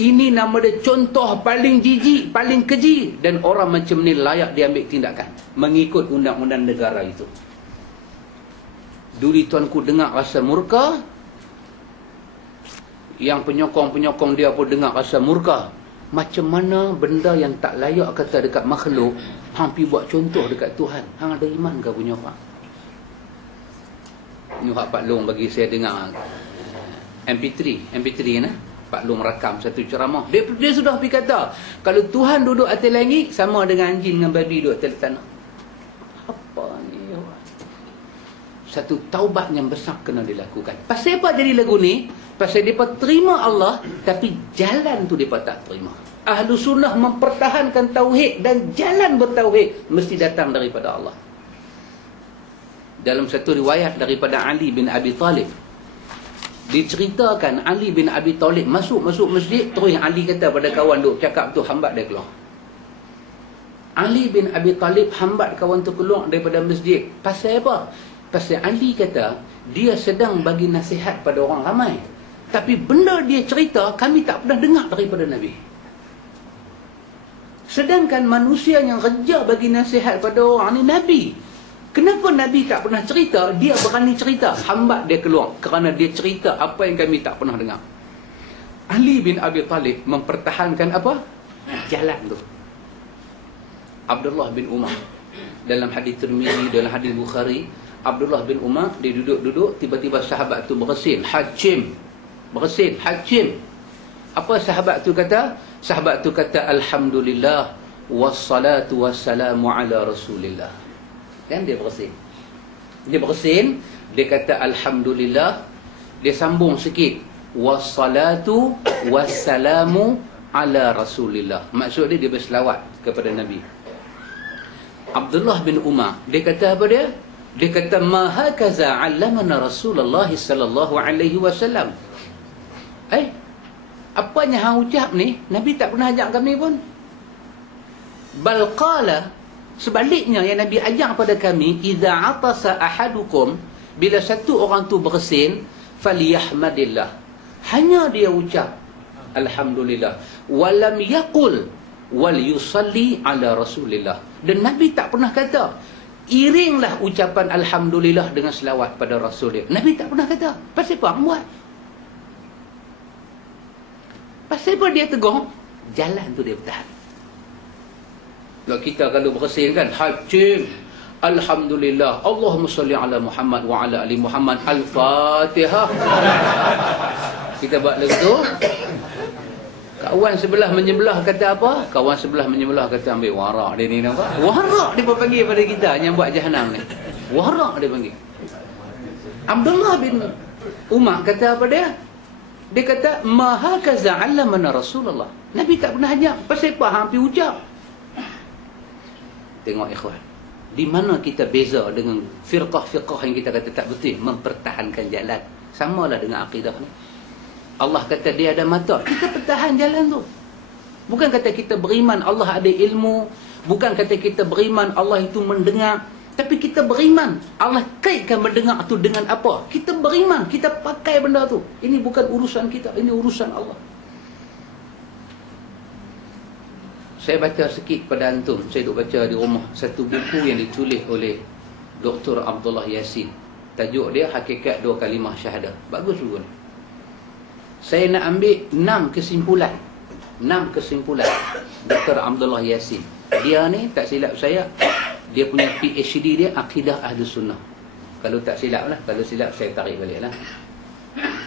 Ini nama dia contoh paling jijik, paling keji, dan orang macam ni layak diambil tindakan mengikut undang-undang negara itu. Dulu tuanku dengar rasa murka, yang penyokong-penyokong dia pun dengar rasa murka. Macam mana benda yang tak layak kata dekat makhluk, hang pi buat contoh dekat Tuhan. Hang ada iman ke punya orang? Ni Pak Long bagi saya dengar MP3 ni. Pak Long rakam satu ceramah. Dia sudah pergi kata, kalau Tuhan duduk atas langit sama dengan anjing dengan babi duduk atas tanah. Apa ni? Satu taubat yang besar kena dilakukan. Pasal apa jadi lagu ni? Pasal mereka terima Allah, tapi jalan tu mereka tak terima. Ahlu sunnah mempertahankan tauhid, dan jalan bertauhid mesti datang daripada Allah. Dalam satu riwayat daripada Ali bin Abi Talib, diceritakan Ali bin Abi Talib masuk masjid, terus Ali kata pada kawan duk cakap tu, hambat dia keluar. Ali bin Abi Talib hambat kawan tu keluar daripada masjid. Pasal apa? Pasal Ali kata dia sedang bagi nasihat pada orang ramai, tapi benda dia cerita kami tak pernah dengar daripada Nabi. Sedangkan manusia yang kerja bagi nasihat pada orang ni Nabi. Kenapa Nabi tak pernah cerita? Dia berani cerita. Hambat dia keluar kerana dia cerita apa yang kami tak pernah dengar. Ali bin Abi Talib mempertahankan apa? Jalan tu. Abdullah bin Umar, dalam hadis Tirmizi, dalam hadis Bukhari, Abdullah bin Umar dia duduk-duduk, tiba-tiba sahabat tu bersin, hajim. Bersin, hajim. Apa sahabat tu kata? Sahabat tu kata, Alhamdulillah wassalatu wassalamu ala Rasulillah. Kan dia bersin. Dia bersin, dia kata Alhamdulillah, dia sambung sikit, wassalatu wassalamu ala Rasulillah. Maksud dia berselawat kepada Nabi. Abdullah bin Umar, dia kata apa dia? Dia kata, ma hakaza 'allamana Rasulullah sallallahu alaihi wasallam. Apa yang hang ucap ni Nabi tak pernah ajak kami pun. Bal qala, sebaliknya yang Nabi ajar pada kami, idza atasa ahadukum, bila satu orang tu bersin, falyahmadillah, hanya dia ucap alhamdulillah, walam yaqul wal yusalli ala Rasulillah. Dan Nabi tak pernah kata iringlah ucapan alhamdulillah dengan selawat pada Rasul dia. Nabi tak pernah kata. Pasal apa hang buat? Pasal apa dia tegur? Jalan tu dia bertahan. Kita kalau bersin kan, hajim, alhamdulillah, Allahumma salli ala Muhammad wa ala ali Muhammad, al-Fatihah. Kita buat lagu tu. Kawan sebelah menyebelah kata apa? Kawan sebelah menyebelah kata ambil warak dia ni, nampak? Warak dia panggil pada kita yang buat jahanam ni. Warak dia panggil. Abdullah bin Umar kata apa dia? Dia kata, ma hakaza 'allamana Rasulullah. Nabi tak pernah ajar. Pasal apa hang pi ucap? Tengok ikhwan, di mana kita beza dengan firqah-firqah yang kita kata tak betul, mempertahankan jalan. Samalah dengan akidah ni. Allah kata dia ada mata, kita pertahan jalan tu. Bukan kata kita beriman Allah ada ilmu, bukan kata kita beriman Allah itu mendengar, tapi kita beriman Allah kaitkan mendengar tu dengan apa. Kita beriman, kita pakai benda tu. Ini bukan urusan kita, ini urusan Allah. Saya baca sikit pada antum. Saya duk baca di rumah satu buku yang ditulis oleh Dr. Abdullah Yassin. Tajuk dia Hakikat Dua Kalimah Syahadah. Bagus buku ni. Saya nak ambil 6 kesimpulan. 6 kesimpulan Dr. Abdullah Yassin. Dia ni tak silap saya Dia punya PhD dia akidah Ahlus Sunnah. Kalau tak silap lah, kalau silap saya tarik balik lah.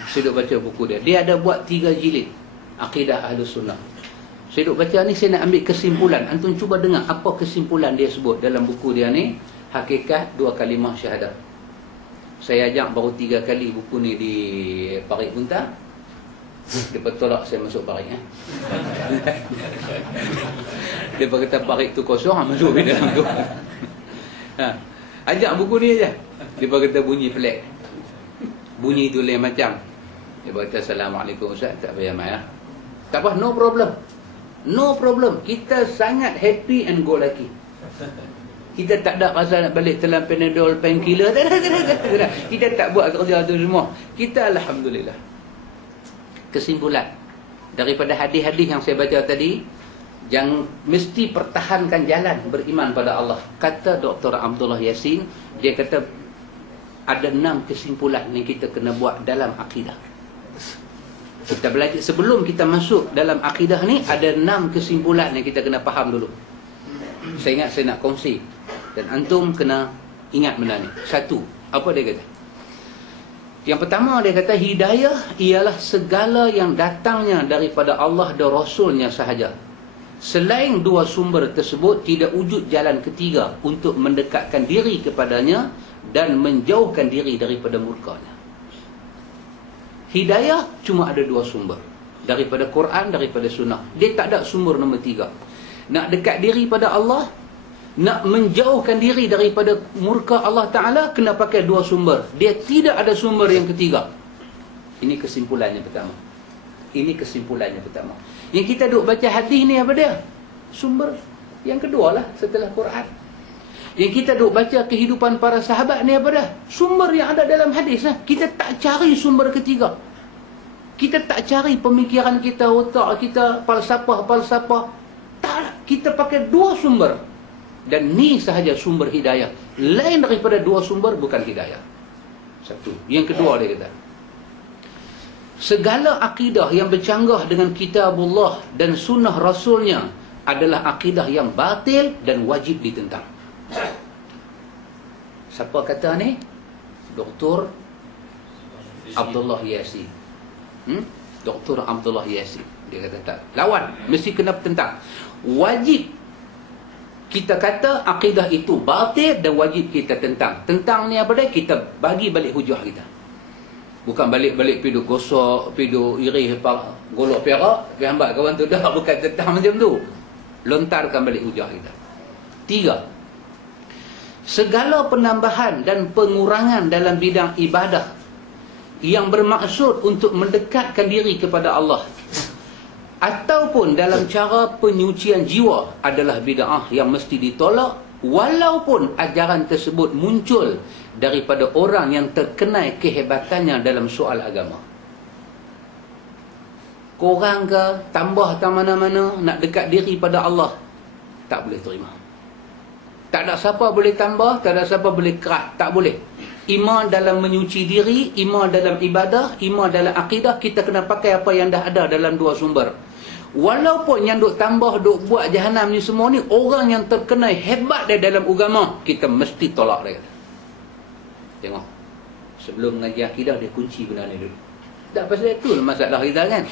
Saya duk baca buku dia. Dia ada buat 3 jilid akidah Ahlus Sunnah. Saya duk baca ni, saya nak ambil kesimpulan. Antum cuba dengar apa kesimpulan dia sebut dalam buku dia ni, Hakikat 2 Kalimah Syahadah. Saya ajak baru 3 kali buku ni di Parit Bunta. Dia tolak saya masuk parit. Dia kata parit tu kosong, masuk di dalam tu. Ajak buku ni aja. Dia kata bunyi pelik. Bunyi tu lain macam. Dia kata Assalamualaikum Ustaz, tak payah marah. Tak apa, no problem. No problem. Kita sangat happy and go lucky. Kita tak ada rasa nak balik telan Panadol, painkiller. Tak. Kita tak buat kerja tu semua. Kita alhamdulillah. Kesimpulan daripada hadis-hadis yang saya baca tadi, yang mesti pertahankan jalan beriman pada Allah. Kata Dr. Abdullah Yassin, dia kata ada 6 kesimpulan yang kita kena buat dalam akidah. Kita belajar sebelum kita masuk dalam akidah ni, ada 6 kesimpulan yang kita kena faham dulu. Saya ingat saya nak kongsi dan antum kena ingat benda ni. Satu, apa dia kata? Yang pertama dia kata hidayah ialah segala yang datangnya daripada Allah dan Rasulnya sahaja. Selain 2 sumber tersebut, tidak wujud jalan ketiga untuk mendekatkan diri kepadanya dan menjauhkan diri daripada murkanya. Hidayah cuma ada 2 sumber. Daripada Quran, daripada Sunnah. Dia tak ada sumber nombor 3. Nak dekat diri pada Allah, nak menjauhkan diri daripada murka Allah Ta'ala, kena pakai 2 sumber. Dia tidak ada sumber yang ketiga. Ini kesimpulannya pertama. Ini kesimpulannya pertama. Yang kita duk baca hadis ni apa dia? Sumber yang kedua lah setelah Quran. Yang kita duk baca kehidupan para sahabat ni apa dah? Sumber yang ada dalam hadis lah. Kita tak cari sumber ketiga. Kita tak cari pemikiran kita, otak kita, falsafah. Tak, kita pakai 2 sumber. Dan ni sahaja sumber hidayah. Lain daripada 2 sumber bukan hidayah. Satu. Yang kedua dia kata, segala akidah yang bercanggah dengan kitabullah dan sunnah rasulnya adalah akidah yang batil dan wajib ditentang. Siapa kata ni? Dr. Abdullah Yassin. Dr. Abdullah Yassin. Dia kata tak. Lawan. Mesti kena tentang. Wajib kita kata akidah itu batil dan wajib kita tentang. Tentang ni apa dia? Kita bagi balik hujah kita. Bukan balik-balik pergi gosok, pergi iri golok perak, pergi hambat kawan tu dah. Bukan tentang macam tu. Lontarkan balik hujah kita. 3. Segala penambahan dan pengurangan dalam bidang ibadah yang bermaksud untuk mendekatkan diri kepada Allah ataupun dalam cara penyucian jiwa adalah bid'ah yang mesti ditolak, walaupun ajaran tersebut muncul daripada orang yang terkenai kehebatannya dalam soal agama. Korang ke tambah tak mana-mana nak dekat diri pada Allah, tak boleh terima. Tak ada siapa boleh tambah, tak ada siapa boleh kerat, tak boleh. Iman dalam menyuci diri, iman dalam ibadah, iman dalam akidah, kita kena pakai apa yang dah ada dalam 2 sumber. Walaupun yang duk tambah, duk buat jahanam ni semua ni, orang yang terkenai hebat dia dalam agama, kita mesti tolak dia. Tengok. Sebelum mengaji akidah, dia kunci benda ni dulu. Tak pasal itu lah masalah kita kan.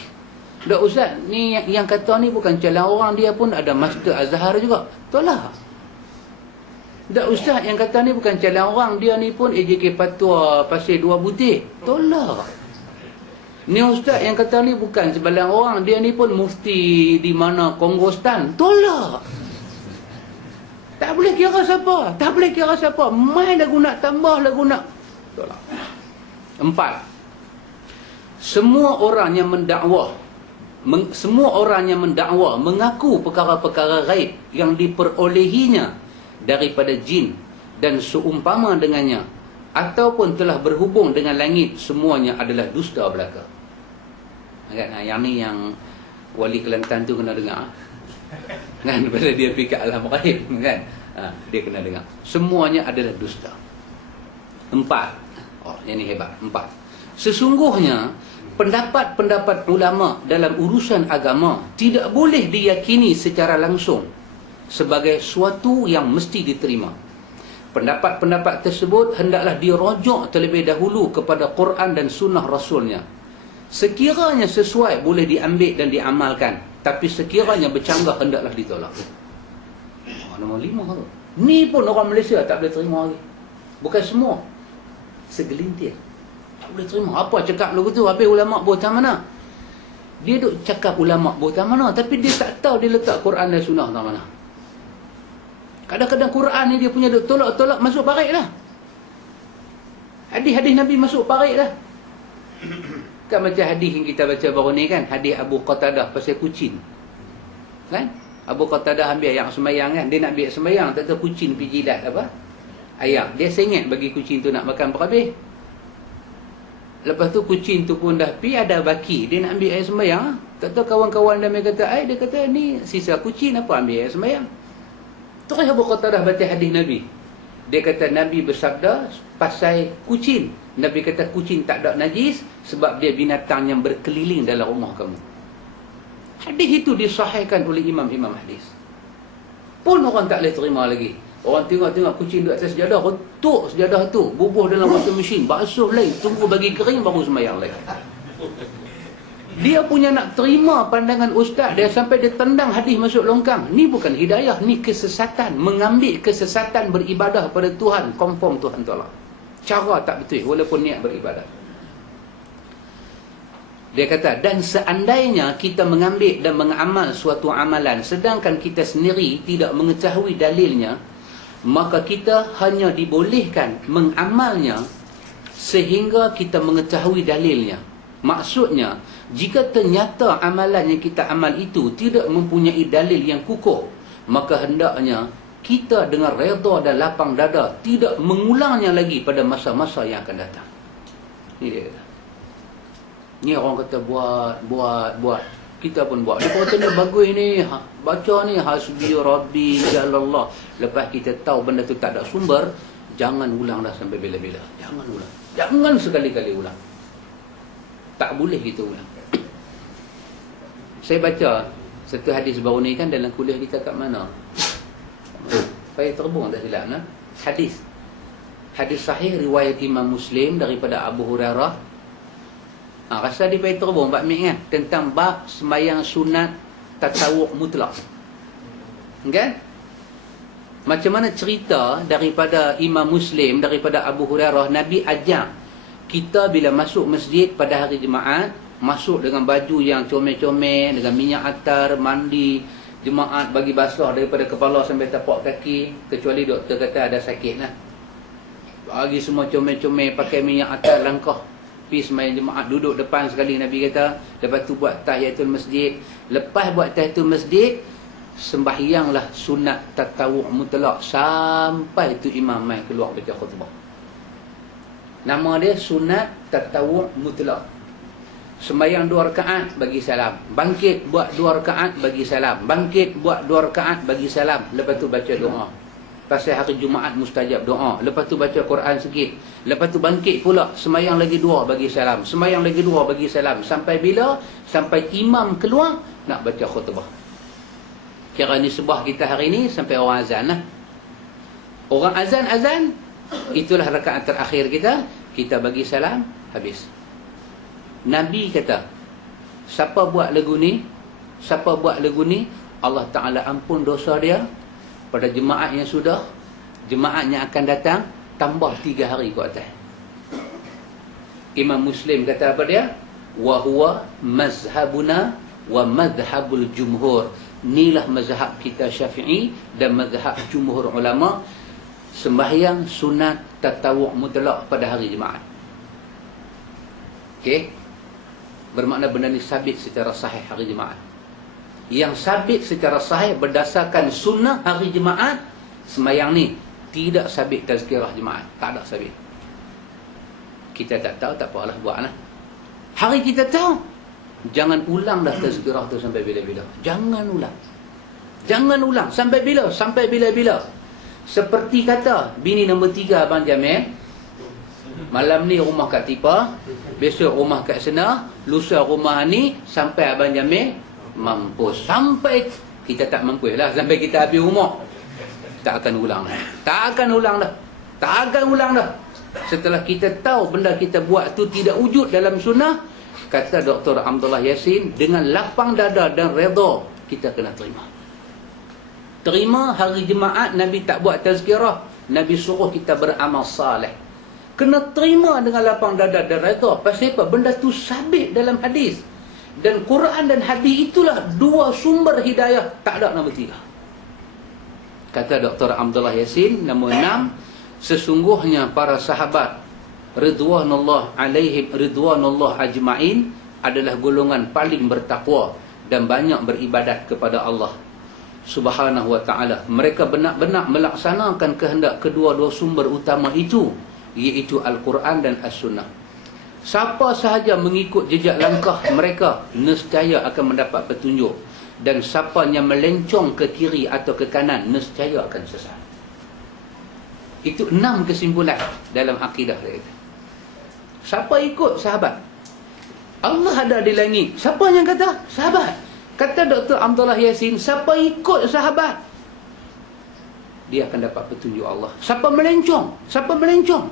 Dak Ustaz, ni yang kata ni bukan calon orang, dia pun ada Master Azhar juga. Tolak. Dak Ustaz, yang kata ni bukan calon orang, dia ni pun AJK Patua Pasir 2 Butik. Tolak. Ni Ustaz yang kata ni bukan sebalang orang, dia ni pun mufti di mana Kongostan. Tolak. Tak boleh kira siapa. Tak boleh kira siapa. Main lagu nak tambah, lagu nak tolak. 4. Semua orang yang mendakwa mengaku perkara-perkara gaib yang diperolehinya daripada jin dan seumpama dengannya, ataupun telah berhubung dengan langit, semuanya adalah dusta belaka. Kan? Yang ni yang wali Kelantan tu kena dengar. Kan? Bila dia pergi ke alam gaib, kan? Dia kena dengar. Semuanya adalah dusta. 4. Oh, yang ni hebat. 4. Sesungguhnya pendapat-pendapat ulama dalam urusan agama tidak boleh diyakini secara langsung sebagai suatu yang mesti diterima. Pendapat-pendapat tersebut hendaklah dirujuk terlebih dahulu kepada Quran dan sunnah Rasulnya. Sekiranya sesuai boleh diambil dan diamalkan, tapi sekiranya bercanggah hendaklah ditolak. Nombor 5 tu. Ni pun orang Malaysia tak boleh terima lagi. Bukan semua, segelintir tak boleh terima. Apa cakap lagu tu? Habis ulama' buatan mana? Dia duk cakap ulama' buatan mana, tapi dia tak tahu dia letak Quran dan sunnah tak mana. Kadang-kadang Quran ni dia punya duk tolak-tolak masuk parit lah. Hadis-hadis Nabi masuk parit lah. Kan macam hadis yang kita baca baru ni kan, hadis Abu Qatadah pasal kucing. Kan? Abu Qatadah ambil ayam semayang kan, dia nak ambil semayang, tak tahu kucing pergi jidat apa? Ayam. Dia sengit bagi kucing tu nak makan berhabis. Lepas tu kucing tu pun dah pi ada baki, dia nak ambil air semayang. Tak tahu kawan-kawan dia kata, dia kata ni sisa kucing, apa ambil air semayang? Terus Abu Qatadah baca hadis Nabi. Dia kata Nabi bersabda pasal kucing. Nabi kata kucing tak ada najis sebab dia binatang yang berkeliling dalam rumah kamu. Hadis itu disahihkan oleh imam-imam hadis. Pun orang tak boleh terima lagi. Orang tengok-tengok kucing duduk atas sejadah, retuk sejadah tu, bubuh dalam washing machine, basuh lain, tunggu bagi kering baru sembahyang lain. Dia punya nak terima pandangan ustaz dia sampai dia tendang hadis masuk longkang. Ni bukan hidayah, ni kesesatan. Mengambil kesesatan beribadah pada Tuhan, confirm Tuhan tolak. Cara tak betul walaupun niat beribadah. Dia kata, dan seandainya kita mengambil dan mengamal suatu amalan sedangkan kita sendiri tidak mengetahui dalilnya, maka kita hanya dibolehkan mengamalnya sehingga kita mengetahui dalilnya. Maksudnya, jika ternyata amalan yang kita amal itu tidak mempunyai dalil yang kukuh, maka hendaknya kita dengan redha dan lapang dada tidak mengulangnya lagi pada masa-masa yang akan datang. Ini dia kata. Ni orang kata buat. Kita pun buat. Dia kata ni bagus ni. Baca ni. Hasbi Rabbi Jalallah. Lepas kita tahu benda tu tak ada sumber, jangan ulang dah sampai bila-bila. Jangan ulang. Jangan sekali-kali ulang. Tak boleh kita ulang. Saya baca satu hadis baru ni kan dalam kuliah kita kat mana? Saya terbung tak silap nah? Hadis sahih riwayat Imam Muslim daripada Abu Hurairah. Rasa dia pergi terbung bab ni kan, tentang bab sembahyang sunat tatawuk mutlak. Kan? Macam mana cerita daripada Imam Muslim, daripada Abu Hurairah, Nabi ajar kita bila masuk masjid pada hari Jumaat, masuk dengan baju yang comel-comel, dengan minyak atar, mandi. Jemaat bagi basuh daripada kepala sampai tapak kaki, kecuali doktor kata ada sakit lah. Bagi semua comel-comel, pakai minyak atar, langkah pergi sembahyang jemaat, duduk depan sekali Nabi kata. Lepas tu buat tahiyatul masjid. Lepas buat tahiyatul masjid, sembahyanglah sunat tatawuk mutlak sampai tu imam mai keluar baca khutbah. Nama dia sunat tatawuk mutlak. Sembahyang 2 rakaat bagi salam, bangkit buat 2 rakaat bagi salam, bangkit buat 2 rakaat bagi salam. Lepas tu baca doa. Pasal hari Jumaat mustajab doa. Lepas tu baca Quran sikit. Lepas tu bangkit pula, sembahyang lagi 2 bagi salam, sembahyang lagi 2 bagi salam. Sampai bila? Sampai imam keluar nak baca khutbah. Kira ni sebah kita hari ni sampai orang azan lah. Orang azan, itulah rakaat terakhir kita. Kita bagi salam, habis. Nabi kata, siapa buat lagu ni, Allah Ta'ala ampun dosa dia. Pada jemaat yang sudah, jemaat yang akan datang, tambah 3 hari ke atas. Imam Muslim kata apa dia? Wa huwa mazhabuna wa madhabul jumhur. Inilah mazhab kita Syafi'i dan mazhab jumhur ulama. Sembahyang sunat tatawuk mutlak pada hari Jumaat. Okey? Bermakna benda ni sabit secara sahih hari Jumaat. Yang sabit secara sahih berdasarkan sunnah hari Jumaat, sembahyang ni tidak sabit tazkirah Jumaat. Tak ada sabit. Kita tak tahu, tak apalah, buatlah. Hari kita tahu, jangan ulang dah tazkirah tu sampai bila-bila. Jangan ulang. Jangan ulang. Sampai bila? Sampai bila-bila. Seperti kata bini nombor 3 Abang Jamil, malam ni rumah kat Tipa, besok rumah kat Sena, lusa rumah ni, sampai Abang Jamil mampus. Sampai Kita tak mampu lah sampai kita habis umur. Tak akan ulang dah. Tak akan ulang dah. Tak akan ulang dah. Setelah kita tahu benda kita buat tu tidak wujud dalam sunnah, kata Dr. Abdullah Yassin, dengan lapang dada dan redha kita kena terima. Terima hari Jumaat Nabi tak buat tazkirah, Nabi suruh kita beramal saleh. Kena terima dengan lapang dada dan redha. Pasal apa? Benda tu sabit dalam hadis. Dan Quran dan hadis itulah dua sumber hidayah, tak ada nombor tiga. Kata Dr. Abdullah Yassin, nombor 6, sesungguhnya para sahabat ridwanullah alaihim ridwanullah ajma'in adalah golongan paling bertakwa dan banyak beribadat kepada Allah Subhanahu wa ta'ala. Mereka benar-benar melaksanakan kehendak kedua-dua sumber utama itu, iaitu Al-Quran dan As-Sunnah. Siapa sahaja mengikut jejak langkah mereka, nescaya akan mendapat petunjuk. Dan siapa yang melencong ke kiri atau ke kanan, nescaya akan sesat. Itu 6 kesimpulan dalam akidah dia. Siapa ikut? Sahabat. Allah ada di langit. Siapa yang kata? Sahabat. Kata Dr. Abdullah Yassin, siapa ikut sahabat, dia akan dapat petunjuk Allah. Siapa melencong? Siapa melencong?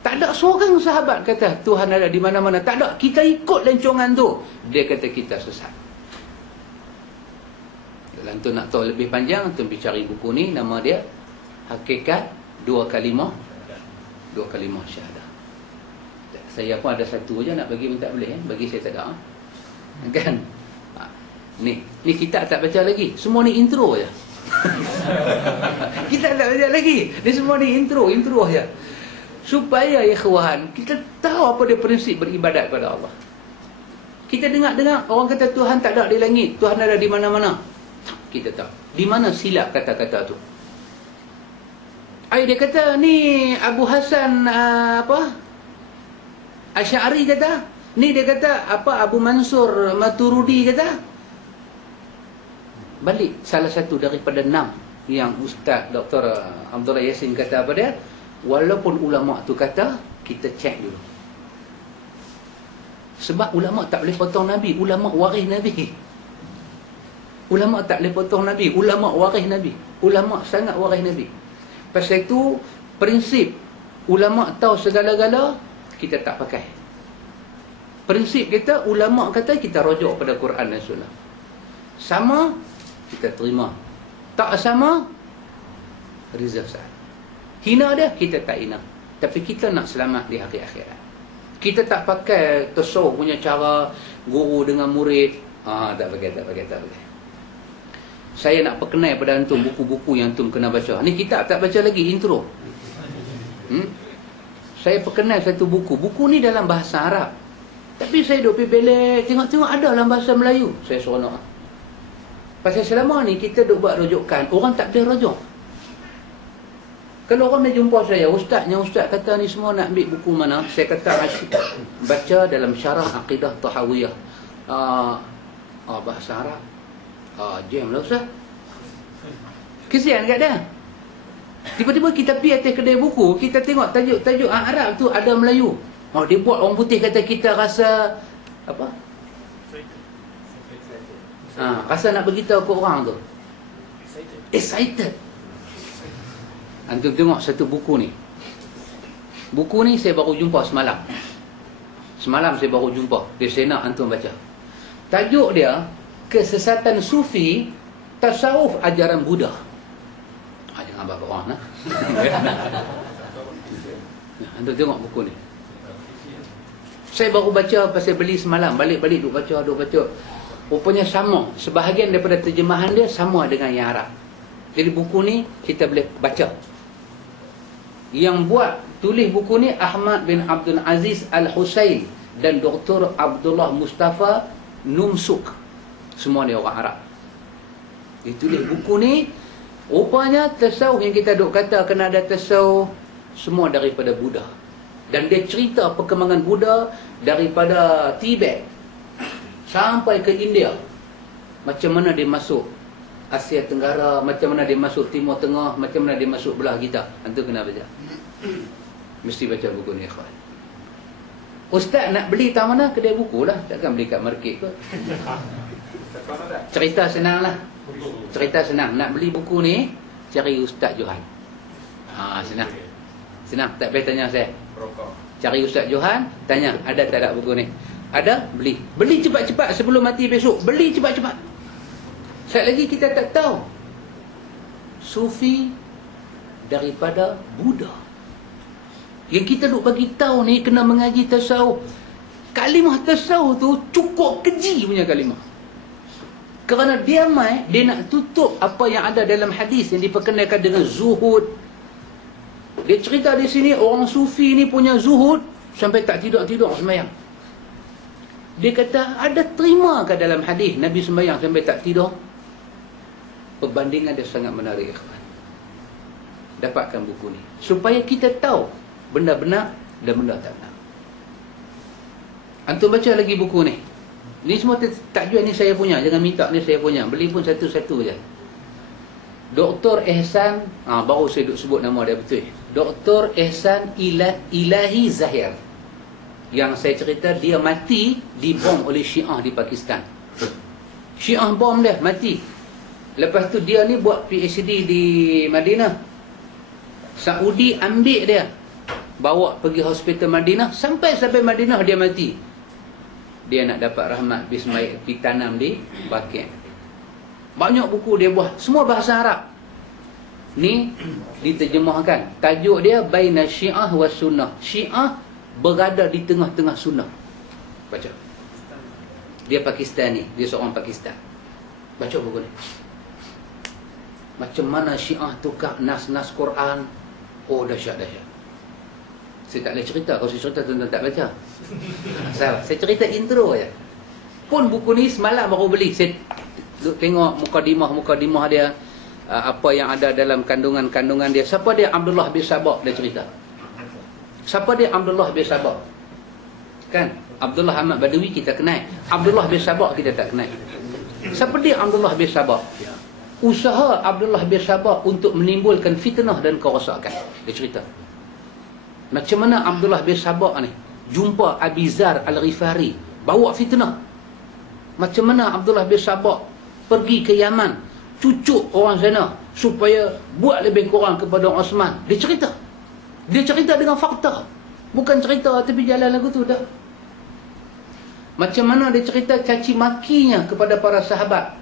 Tak ada seorang sahabat kata Tuhan ada di mana-mana. Tak ada. Kita ikut lencongan tu. Dia kata kita sesat. Kalau tu nak tahu lebih panjang, tu pergi cari buku ni. Nama dia Hakikat Dua Kalimah Syahadah. Saya pun ada satu je nak bagi, pun tak boleh. Bagi saya tak ada. Kan? Ni kita tak baca lagi. Semua ni intro je. Kita tak baca lagi. Ni semua ni intro je. Supaya ikhwan, kita tahu apa dia prinsip beribadat kepada Allah. Kita dengar orang kata Tuhan tak ada di langit, Tuhan ada di mana-mana. Kita tahu. Di mana silap kata-kata tu? Dia kata ni Abu Hasan Asy'ari kata. Ni dia kata Abu Mansur Maturidi kata. Balik salah satu daripada 6 yang Ustaz Dr. Abdullah Yassin kata apa dia? Walaupun ulama tu kata, kita cek dulu. Sebab ulama tak boleh potong Nabi. Ulama waris Nabi. Ulama tak boleh potong Nabi. Ulama waris Nabi. Ulama sangat waris Nabi. Pasal itu, prinsip ulama tahu segala-gala, kita tak pakai. Prinsip kita, ulama kata kita rujuk pada Quran dan Sunnah. Sama, kita terima. Tak sama, reserve sah. Hina dia, kita tak hina. Tapi kita nak selamat di hari akhirat. Kita tak pakai tasawuf punya cara guru dengan murid. Tak pakai. Saya nak perkenal pada antum buku-buku yang antum kena baca. Ni kitab tak baca lagi, intro. Saya perkenal satu buku. Buku ni dalam bahasa Arab. Tapi saya duk pergi belik, tengok-tengok ada dalam bahasa Melayu. Saya seronok. Pasal selama ni kita duk buat rujukan, orang tak boleh rujuk. Kalau orang dia jumpa saya, ustaz kata ni semua nak ambil buku mana? Saya kata baca dalam syarah Aqidah Tahawiyah. Bahasa Arab. Jam lah ustaz. Kesian kat dia. Tiba-tiba kita pergi atas kedai buku, kita tengok tajuk Arab tu ada Melayu. Dia buat orang putih kata kita rasa apa? Rasa nak beritahu ke orang tu. Excited. Antum tengok satu buku ni. Buku ni saya baru jumpa semalam. Semalam saya baru jumpa. Saya nak antum baca. Tajuk dia, Kesesatan Sufi, Tasawuf Ajaran Buddha. Jangan abang orang lah. Antum tengok buku ni. Saya baru baca pasal beli semalam. Balik-balik duk baca. Rupanya sama. Sebahagian daripada terjemahan dia sama dengan yang Arab. Jadi buku ni kita boleh baca. Yang buat tulis buku ni Ahmad bin Abdul Aziz Al-Husain dan Dr. Abdullah Mustafa Numsuk. Semua ni orang Arab. Dia tulis buku ni. Rupanya tasawuf yang kita duk kata kena ada tasawuf, semua daripada Buddha. Dan dia cerita perkembangan Buddha daripada Tibet sampai ke India. Macam mana dia masuk Asia Tenggara, macam mana dia masuk Timur Tengah, macam mana dia masuk belah kita. Antum kena baca. Mesti baca buku ni, ikhwan. Ustaz nak beli tak mana? Kedai buku lah. Takkan beli kat market kot. Cerita senang lah. Cerita senang. Nak beli buku ni, cari Ustaz Johan. Senang. Senang, tak payah tanya saya. Cari Ustaz Johan, tanya, ada tak ada buku ni? Ada, beli. Beli cepat-cepat sebelum mati besok. Beli cepat-cepat. Sekali lagi kita tak tahu. Sufi daripada Buddha. Yang kita duk bagi tahu ni kena mengaji tasawuf. Kalimah tasawuf tu cukup keji punya kalimah. Kerana dia nak tutup apa yang ada dalam hadis yang diperkenalkan dengan zuhud. Dia cerita di sini orang sufi ni punya zuhud sampai tak tidur-tidur sembahyang. Dia kata, ada terima ke dalam hadis Nabi sembahyang sampai tak tidur? Perbandingan dia sangat menarik, ikhwan. Dapatkan buku ni supaya kita tahu benda benar dan benda tak benar. Antum baca lagi buku ni. Ni semua takjuan ni saya punya. Jangan minta, ni saya punya. Beli pun satu-satu je. Dr. Ehsan, baru saya duk sebut nama dia betul. Dr. Ehsan Ilahi Zahir. Yang saya cerita, dia mati dibom oleh Syiah di Pakistan. Syiah bom dia, mati. Lepas tu dia ni buat PhD di Madinah. Saudi ambil dia, bawa pergi hospital Madinah. Sampai Madinah dia mati. Dia nak dapat rahmat ditanam di Baqi'. Banyak buku dia buat, semua bahasa Arab. Ni diterjemahkan. Tajuk dia Baina Syiah wa Sunnah. Syiah berada di tengah-tengah Sunnah. Baca. Dia Pakistani, dia seorang Pakistan. Baca buku ni. Macam mana Syiah tukar nas-nas Quran. Oh, dahsyat. Saya tak boleh cerita. Kalau saya cerita tuan-tuan tak baca. Salah. Saya cerita intro je. Pun buku ni semalam baru beli. Saya tengok mukadimah dia, apa yang ada dalam kandungan dia. Siapa dia? Abdullah bin Sabah, dia cerita. Siapa dia Abdullah bin Sabah? Kan? Abdullah Ahmad Badawi kita kenal. Abdullah bin Sabah kita tak kenal. Siapa dia Abdullah bin Sabah? Usaha Abdullah bin Sabah untuk menimbulkan fitnah dan kerosakan. Dia cerita. Macam mana Abdullah bin Sabah ni jumpa Abi Zar Al-Ghifari, bawa fitnah. Macam mana Abdullah bin Sabah pergi ke Yaman, cucuk orang sana supaya buat lebih kurang kepada Osman. Dia cerita. Dia cerita dengan fakta. Bukan cerita tepi jalan lagu tu dah. Macam mana dia cerita caci makinya kepada para sahabat.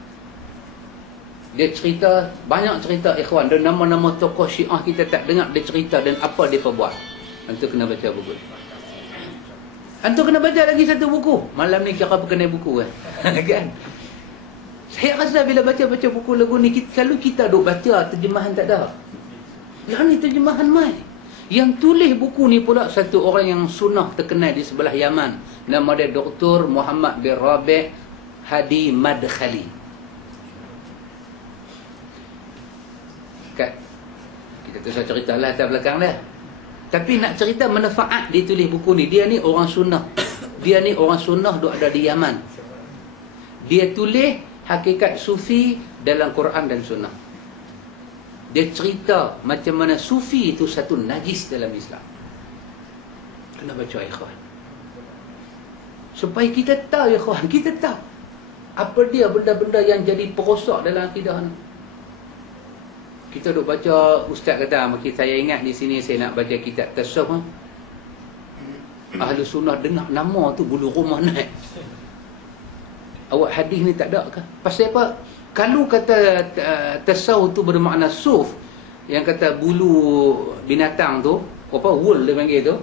Dia cerita, banyak cerita, ikhwan. Dan nama-nama tokoh Syiah kita tak dengar dia cerita dan apa dia perbuat. Antum kena baca buku. Antum kena baca lagi satu buku. Malam ni kira apa kena buku kan? Kan? Saya rasa bila baca-baca buku lagu ni, kalau kita duk baca, terjemahan tak ada. Yang ni terjemahan mai. Yang tulis buku ni pula satu orang yang sunnah terkenal di sebelah Yaman. Nama dia Dr. Muhammad bin Rabi' Hadi Madkhali. Kita terus cerita lah atas belakang dia. Tapi nak cerita manfaat dia tulis buku ni. Dia ni orang sunnah. Dia ni orang sunnah duk ada di Yaman. Dia tulis hakikat sufi dalam Quran dan sunnah. Dia cerita macam mana sufi itu satu najis dalam Islam. Kena baca, ikhwan. Supaya kita tahu, ikhwan, kita tahu apa dia benda-benda yang jadi perosak dalam akidah ni. Kita duk baca, ustaz kata, saya ingat di sini saya nak baca kitab tasawuf. Ahlu sunnah dengar nama tu bulu rumah naik. Awak hadis ni tak ada ke? Pasal apa? Kalau kata tasawuf tu bermakna suf, yang kata bulu binatang tu, apa wool dia panggil tu,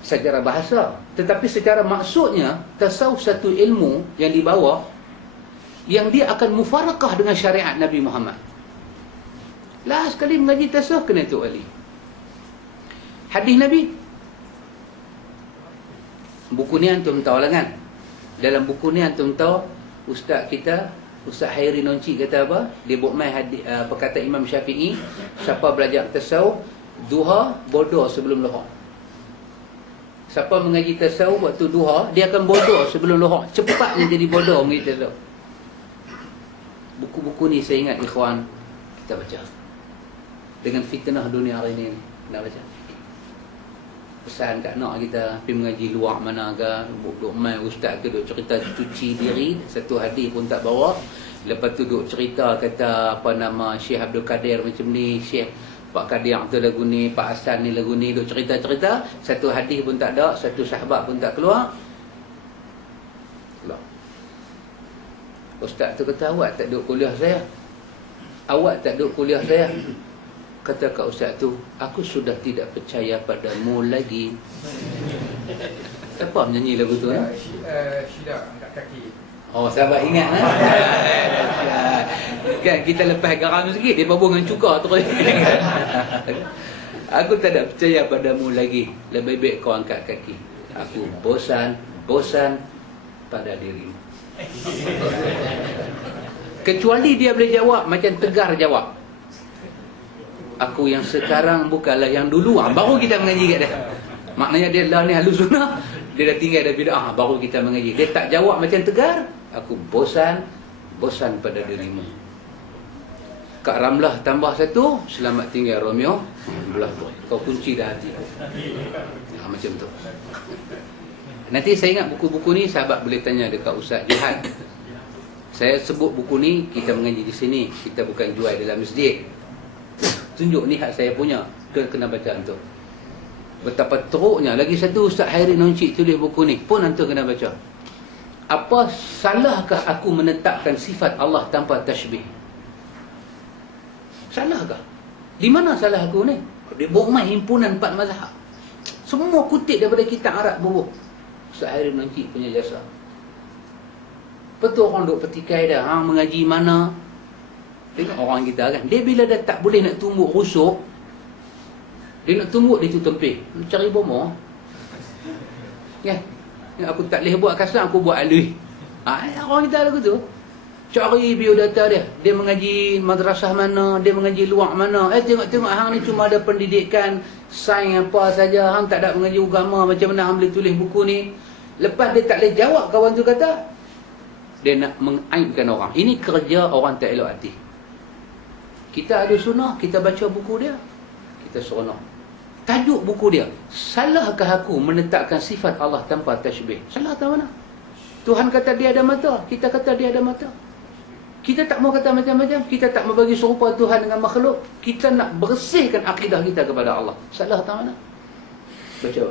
secara bahasa. Tetapi secara maksudnya, tasawuf satu ilmu yang dibawa, yang dia akan mufarakah dengan syariat Nabi Muhammad. Last sekali mengaji tasawuf kena tu Ali. Hadis Nabi. Buku ni antum tahu lah kan? Dalam buku ni antum tahu ustaz kita, Ustaz Hairi Nonci kata apa? Dia buat mai hadis perkataan Imam Syafi'i, siapa belajar tasawuf duha bodoh sebelum lohar. Siapa mengaji tasawuf waktu duha, dia akan bodoh sebelum lohar. Cepatnya jadi bodoh mengaji tasawuf. Buku-buku ni saya ingat ikhwan kita baca. Dengan fitnah dunia hari ini, kena baca. pesan kat anak kita pergi mengaji luar mana ke, duk main ustaz tu duk cerita cuci diri, satu hadis pun tak bawa. Lepas tu duk cerita kata apa nama Syekh Abdul Kadir macam ni, Syekh Pak Kadir tu lagu ni, Pak Hasan ni lagu ni, duk cerita-cerita, satu hadis pun tak ada, satu sahabat pun tak keluar. Ustaz tu kata, awak tak duk kuliah saya. Awak tak duk kuliah saya. Kata kat ustaz tu, aku sudah tidak percaya padamu lagi. Siapa menyanyi lagu tu? Syida angkat kaki. Oh, sahabat ingat kan kita lepas garam sikit dia babung dengan cuka tu. Aku tak ada percaya padamu lagi. Lebih baik kau angkat kaki. Aku bosan pada dirimu. Kecuali dia boleh jawab macam Tegar jawab, aku yang sekarang bukanlah yang dulu. Baru kita mengaji kat dia. Maknanya dia lah ni Ahlus Sunnah, dia dah tinggal dah bid'ah, baru kita mengaji. Dia tak jawab macam Tegar, aku bosan pada dirimu. Kak Ramlah tambah satu, selamat tinggal Romeo, belah tu. Kau kunci dah hati. Macam tu. Nanti saya ingat buku-buku ni sahabat boleh tanya dekat Ustaz Jihad. Saya sebut buku ni, kita mengaji di sini, kita bukan jual dalam masjid. Tunjuk ni hak saya punya, kena baca tu. Betapa teruknya. Lagi satu Ustaz Hairi Noncik tulis buku ni, pun antum kena baca. Apa salahkah aku menetapkan sifat Allah tanpa tashbih? Salahkah? Di mana salah aku ni? Dia bawa himpunan 4 mazhab. Semua kutip daripada kitab Arab bubuh. Ustaz Hairi Noncik punya jasa. Betul orang duk petikai dah, hang mengaji mana? Tengok orang kita kan, dia bila dah tak boleh nak tumbuk rusuk, dia nak tumbuk dia tu tempih, cari bomo. Ya, aku tak boleh buat kasar, aku buat alui. Orang kita lagu tu cari biodata dia. Dia mengaji madrasah mana, dia mengaji luar mana. Tengok hang ni cuma ada pendidikan sains apa saja, hang tak ada mengaji agama, macam mana hang boleh tulis buku ni? Lepas dia tak boleh jawab, kawan tu kata dia nak mengaibkan orang. Ini kerja orang tak elok hati. Kita ada sunnah, kita baca buku dia, kita seronok. Tajuk buku dia, salahkah aku menetapkan sifat Allah tanpa tashbih? Salah tak mana? Tuhan kata dia ada mata, kita kata dia ada mata. Kita tak mau kata macam-macam, kita tak mau bagi serupa Tuhan dengan makhluk. Kita nak bersihkan akidah kita kepada Allah. Salah tak mana? Baca.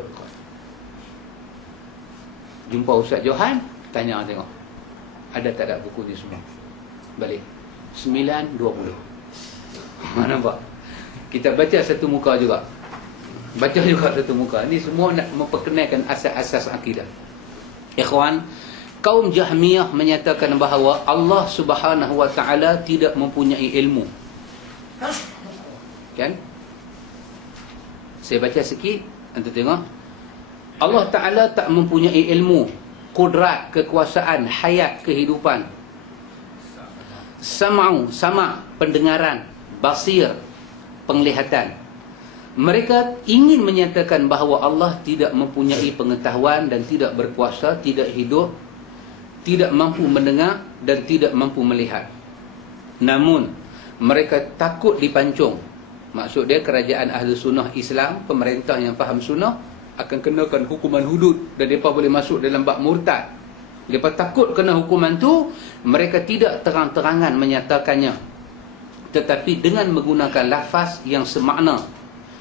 Jumpa Ustaz Johan, tanya tengok, ada tak ada buku ni semua? Balik 9.20. Nampak? Kita baca satu muka juga. Baca juga satu muka. Ini semua nak memperkenalkan asas-asas akidah. Ikhwan, kaum Jahmiyah menyatakan bahawa Allah Subhanahu wa taala tidak mempunyai ilmu. Kan? Saya baca sikit, antum tengok. Allah Taala tak mempunyai ilmu, kudrat, kekuasaan, hayat, kehidupan. Sam'u, sama' pendengaran, basir, penglihatan. Mereka ingin menyatakan bahawa Allah tidak mempunyai pengetahuan dan tidak berkuasa, tidak hidup, tidak mampu mendengar dan tidak mampu melihat. Namun mereka takut dipancung. Maksud dia kerajaan ahli sunnah Islam, pemerintah yang faham sunnah, akan kenakan hukuman hudud dan mereka boleh masuk dalam bab murtad. Mereka takut kena hukuman tu, mereka tidak terang-terangan menyatakannya, tetapi dengan menggunakan lafaz yang semakna.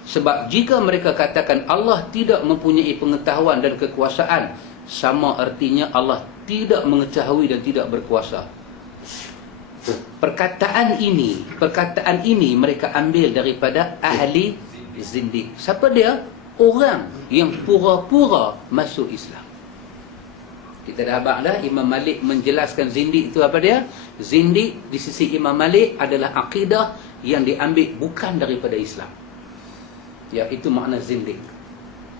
Sebab jika mereka katakan Allah tidak mempunyai pengetahuan dan kekuasaan, sama artinya Allah tidak mengetahui dan tidak berkuasa. Perkataan ini mereka ambil daripada ahli zindiq. Siapa dia? Orang yang pura-pura masuk Islam. Kita dah abang dah, Imam Malik menjelaskan zindiq itu apa dia? Zindiq di sisi Imam Malik adalah akidah yang diambil bukan daripada Islam. Ya, itu makna zindiq.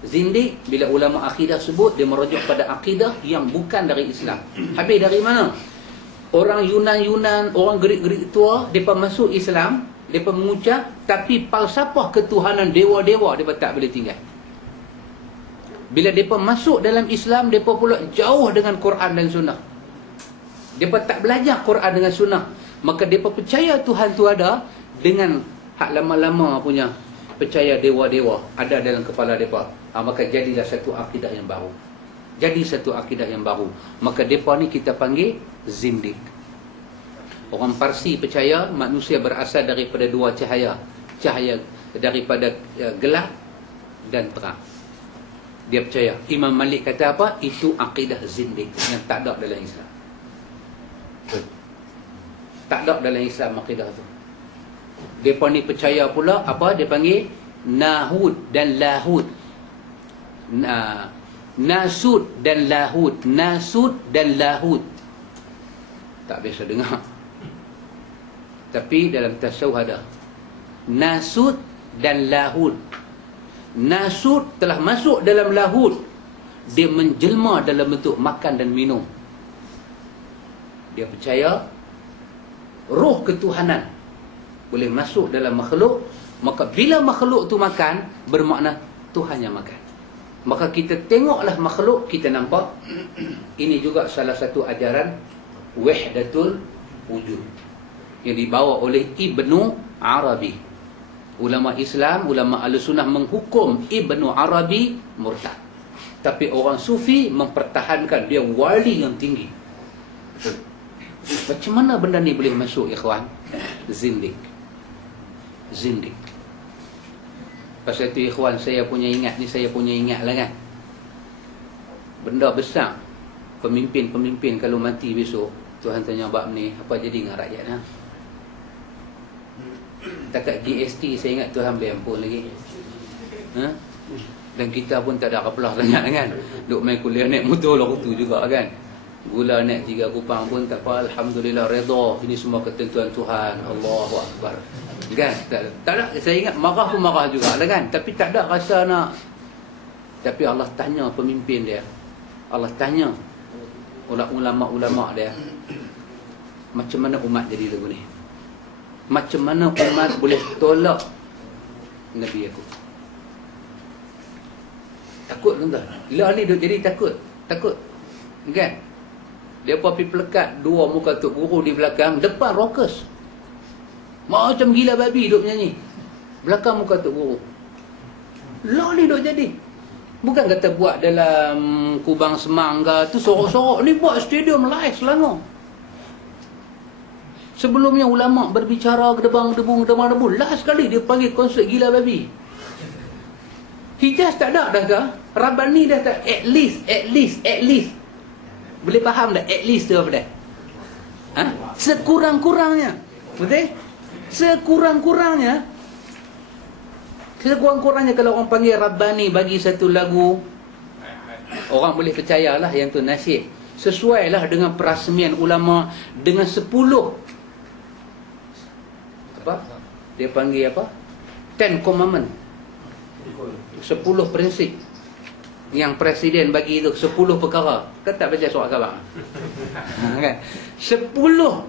Zindiq, bila ulama akidah sebut, dia merujuk pada akidah yang bukan dari Islam. Habis dari mana? Orang Yunan, orang Greek tua, mereka masuk Islam, mereka mengucap, tapi falsafah ketuhanan dewa-dewa mereka tak boleh tinggal. Bila mereka masuk dalam Islam, mereka pula jauh dengan Quran dan Sunnah. Mereka tak belajar Quran dengan Sunnah. Maka mereka percaya Tuhan tu ada dengan hak lama-lama punya percaya dewa-dewa ada dalam kepala mereka, maka jadilah satu akidah yang baru. Jadi satu akidah yang baru. Maka mereka ni kita panggil zindik. Orang Parsi percaya manusia berasal daripada dua cahaya. Cahaya daripada gelap dan terang. Dia percaya. Imam Malik kata apa? Itu akidah zindik yang tak ada dalam Islam. Tak ada dalam Islam akidah tu. Mereka ni percaya pula apa? Dia panggil Nahud dan Lahud. Nasud dan Lahud. Nasud dan Lahud. Tak biasa dengar. Tapi dalam tasawuf ada Nasud dan Lahud. Nasud telah masuk dalam Lahud. Dia menjelma dalam bentuk makan dan minum. Dia percaya roh ketuhanan boleh masuk dalam makhluk. Maka bila makhluk tu makan, bermakna Tuhan yang makan. Maka kita tengoklah makhluk, kita nampak. Ini juga salah satu ajaran Wahdatul Wujud yang dibawa oleh Ibnu Arabi. Ulama Islam, ulama Ahlussunnah menghukum Ibnu Arabi murtad. Tapi orang Sufi mempertahankan dia wali yang tinggi. Macam mana benda ni boleh masuk, ikhwan? Zindik. Zindik. Pasal itu, ikhwan, saya punya ingat lah kan. Benda besar. Pemimpin-pemimpin kalau mati besok, Tuhan tanya bab ni, apa jadi dengan rakyat ha? Takat GST saya ingat Tuhan boleh ampun lagi ha? Dan kita pun tak ada apalah sangat kan. Duk main kuliah naik motor lah tu juga kan. Gula naik 3 kupang pun tak apa. Alhamdulillah, redha. Ini semua ketentuan Tuhan. Allahu Akbar kan. Tak ada, saya ingat marah pun marah juga lah kan. Tapi tak ada rasa nak. Tapi Allah tanya pemimpin dia, Allah tanya ulama-ulama dia, macam mana umat jadi lagu ni? Macam mana umat boleh tolak Nabi aku? Takut kan tak? Lah ni duk jadi takut. Takut kan? Dia pergi pelekat 2 muka Tok Guru di belakang, depan rockers macam gila babi duk menyanyi. Belakang muka Tok Guru. Lah ni duk jadi. Bukan kata buat dalam Kubang Semang ke, tu sorok-sorok. Ni buat stadium live Selangor. Sebelumnya ulama berbicara gedebang-gedebung. Last sekali dia panggil konsert gila babi. Hijaz tak ada dah ke? Rabbani dah tak? At least. Boleh faham tak? At least tu apa dah? Ha? Sekurang-kurangnya. Betul? Sekurang-kurangnya kalau orang panggil Rabbani bagi satu lagu, orang boleh percayalah yang tu nasyid. Sesuailah dengan perasmian ulama, dengan 10 apa? Dia panggil apa? 10 commandment. 10 prinsip yang presiden bagi itu, 10 perkara. Kan tak baca surat khabar? Kan? 10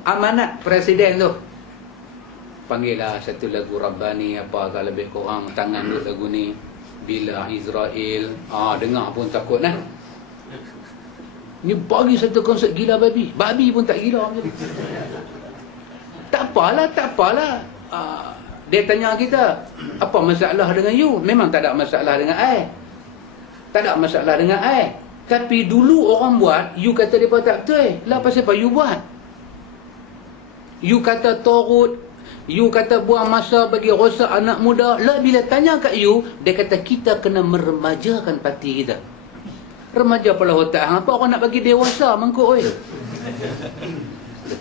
amanat presiden tu. Panggillah satu lagu Rabbani apa kalau lebih kurang tangan duk lagu ni bila Israel dengar pun takut nah. Ni bagi satu konsert gila babi. Babi pun tak gila macam ni. Tak apalah. Dia tanya kita, apa masalah dengan you? Memang tak ada masalah dengan I. Tak ada masalah dengan I. Tapi dulu orang buat, you kata depa tak betul. Lah pasal apa you buat? You kata torut, you kata buang masa bagi rosak anak muda. Lah bila tanya kat you, dia kata kita kena meremajakan parti kita. Remaja pula otak hang. Apa orang nak bagi dewasa mengkok oi?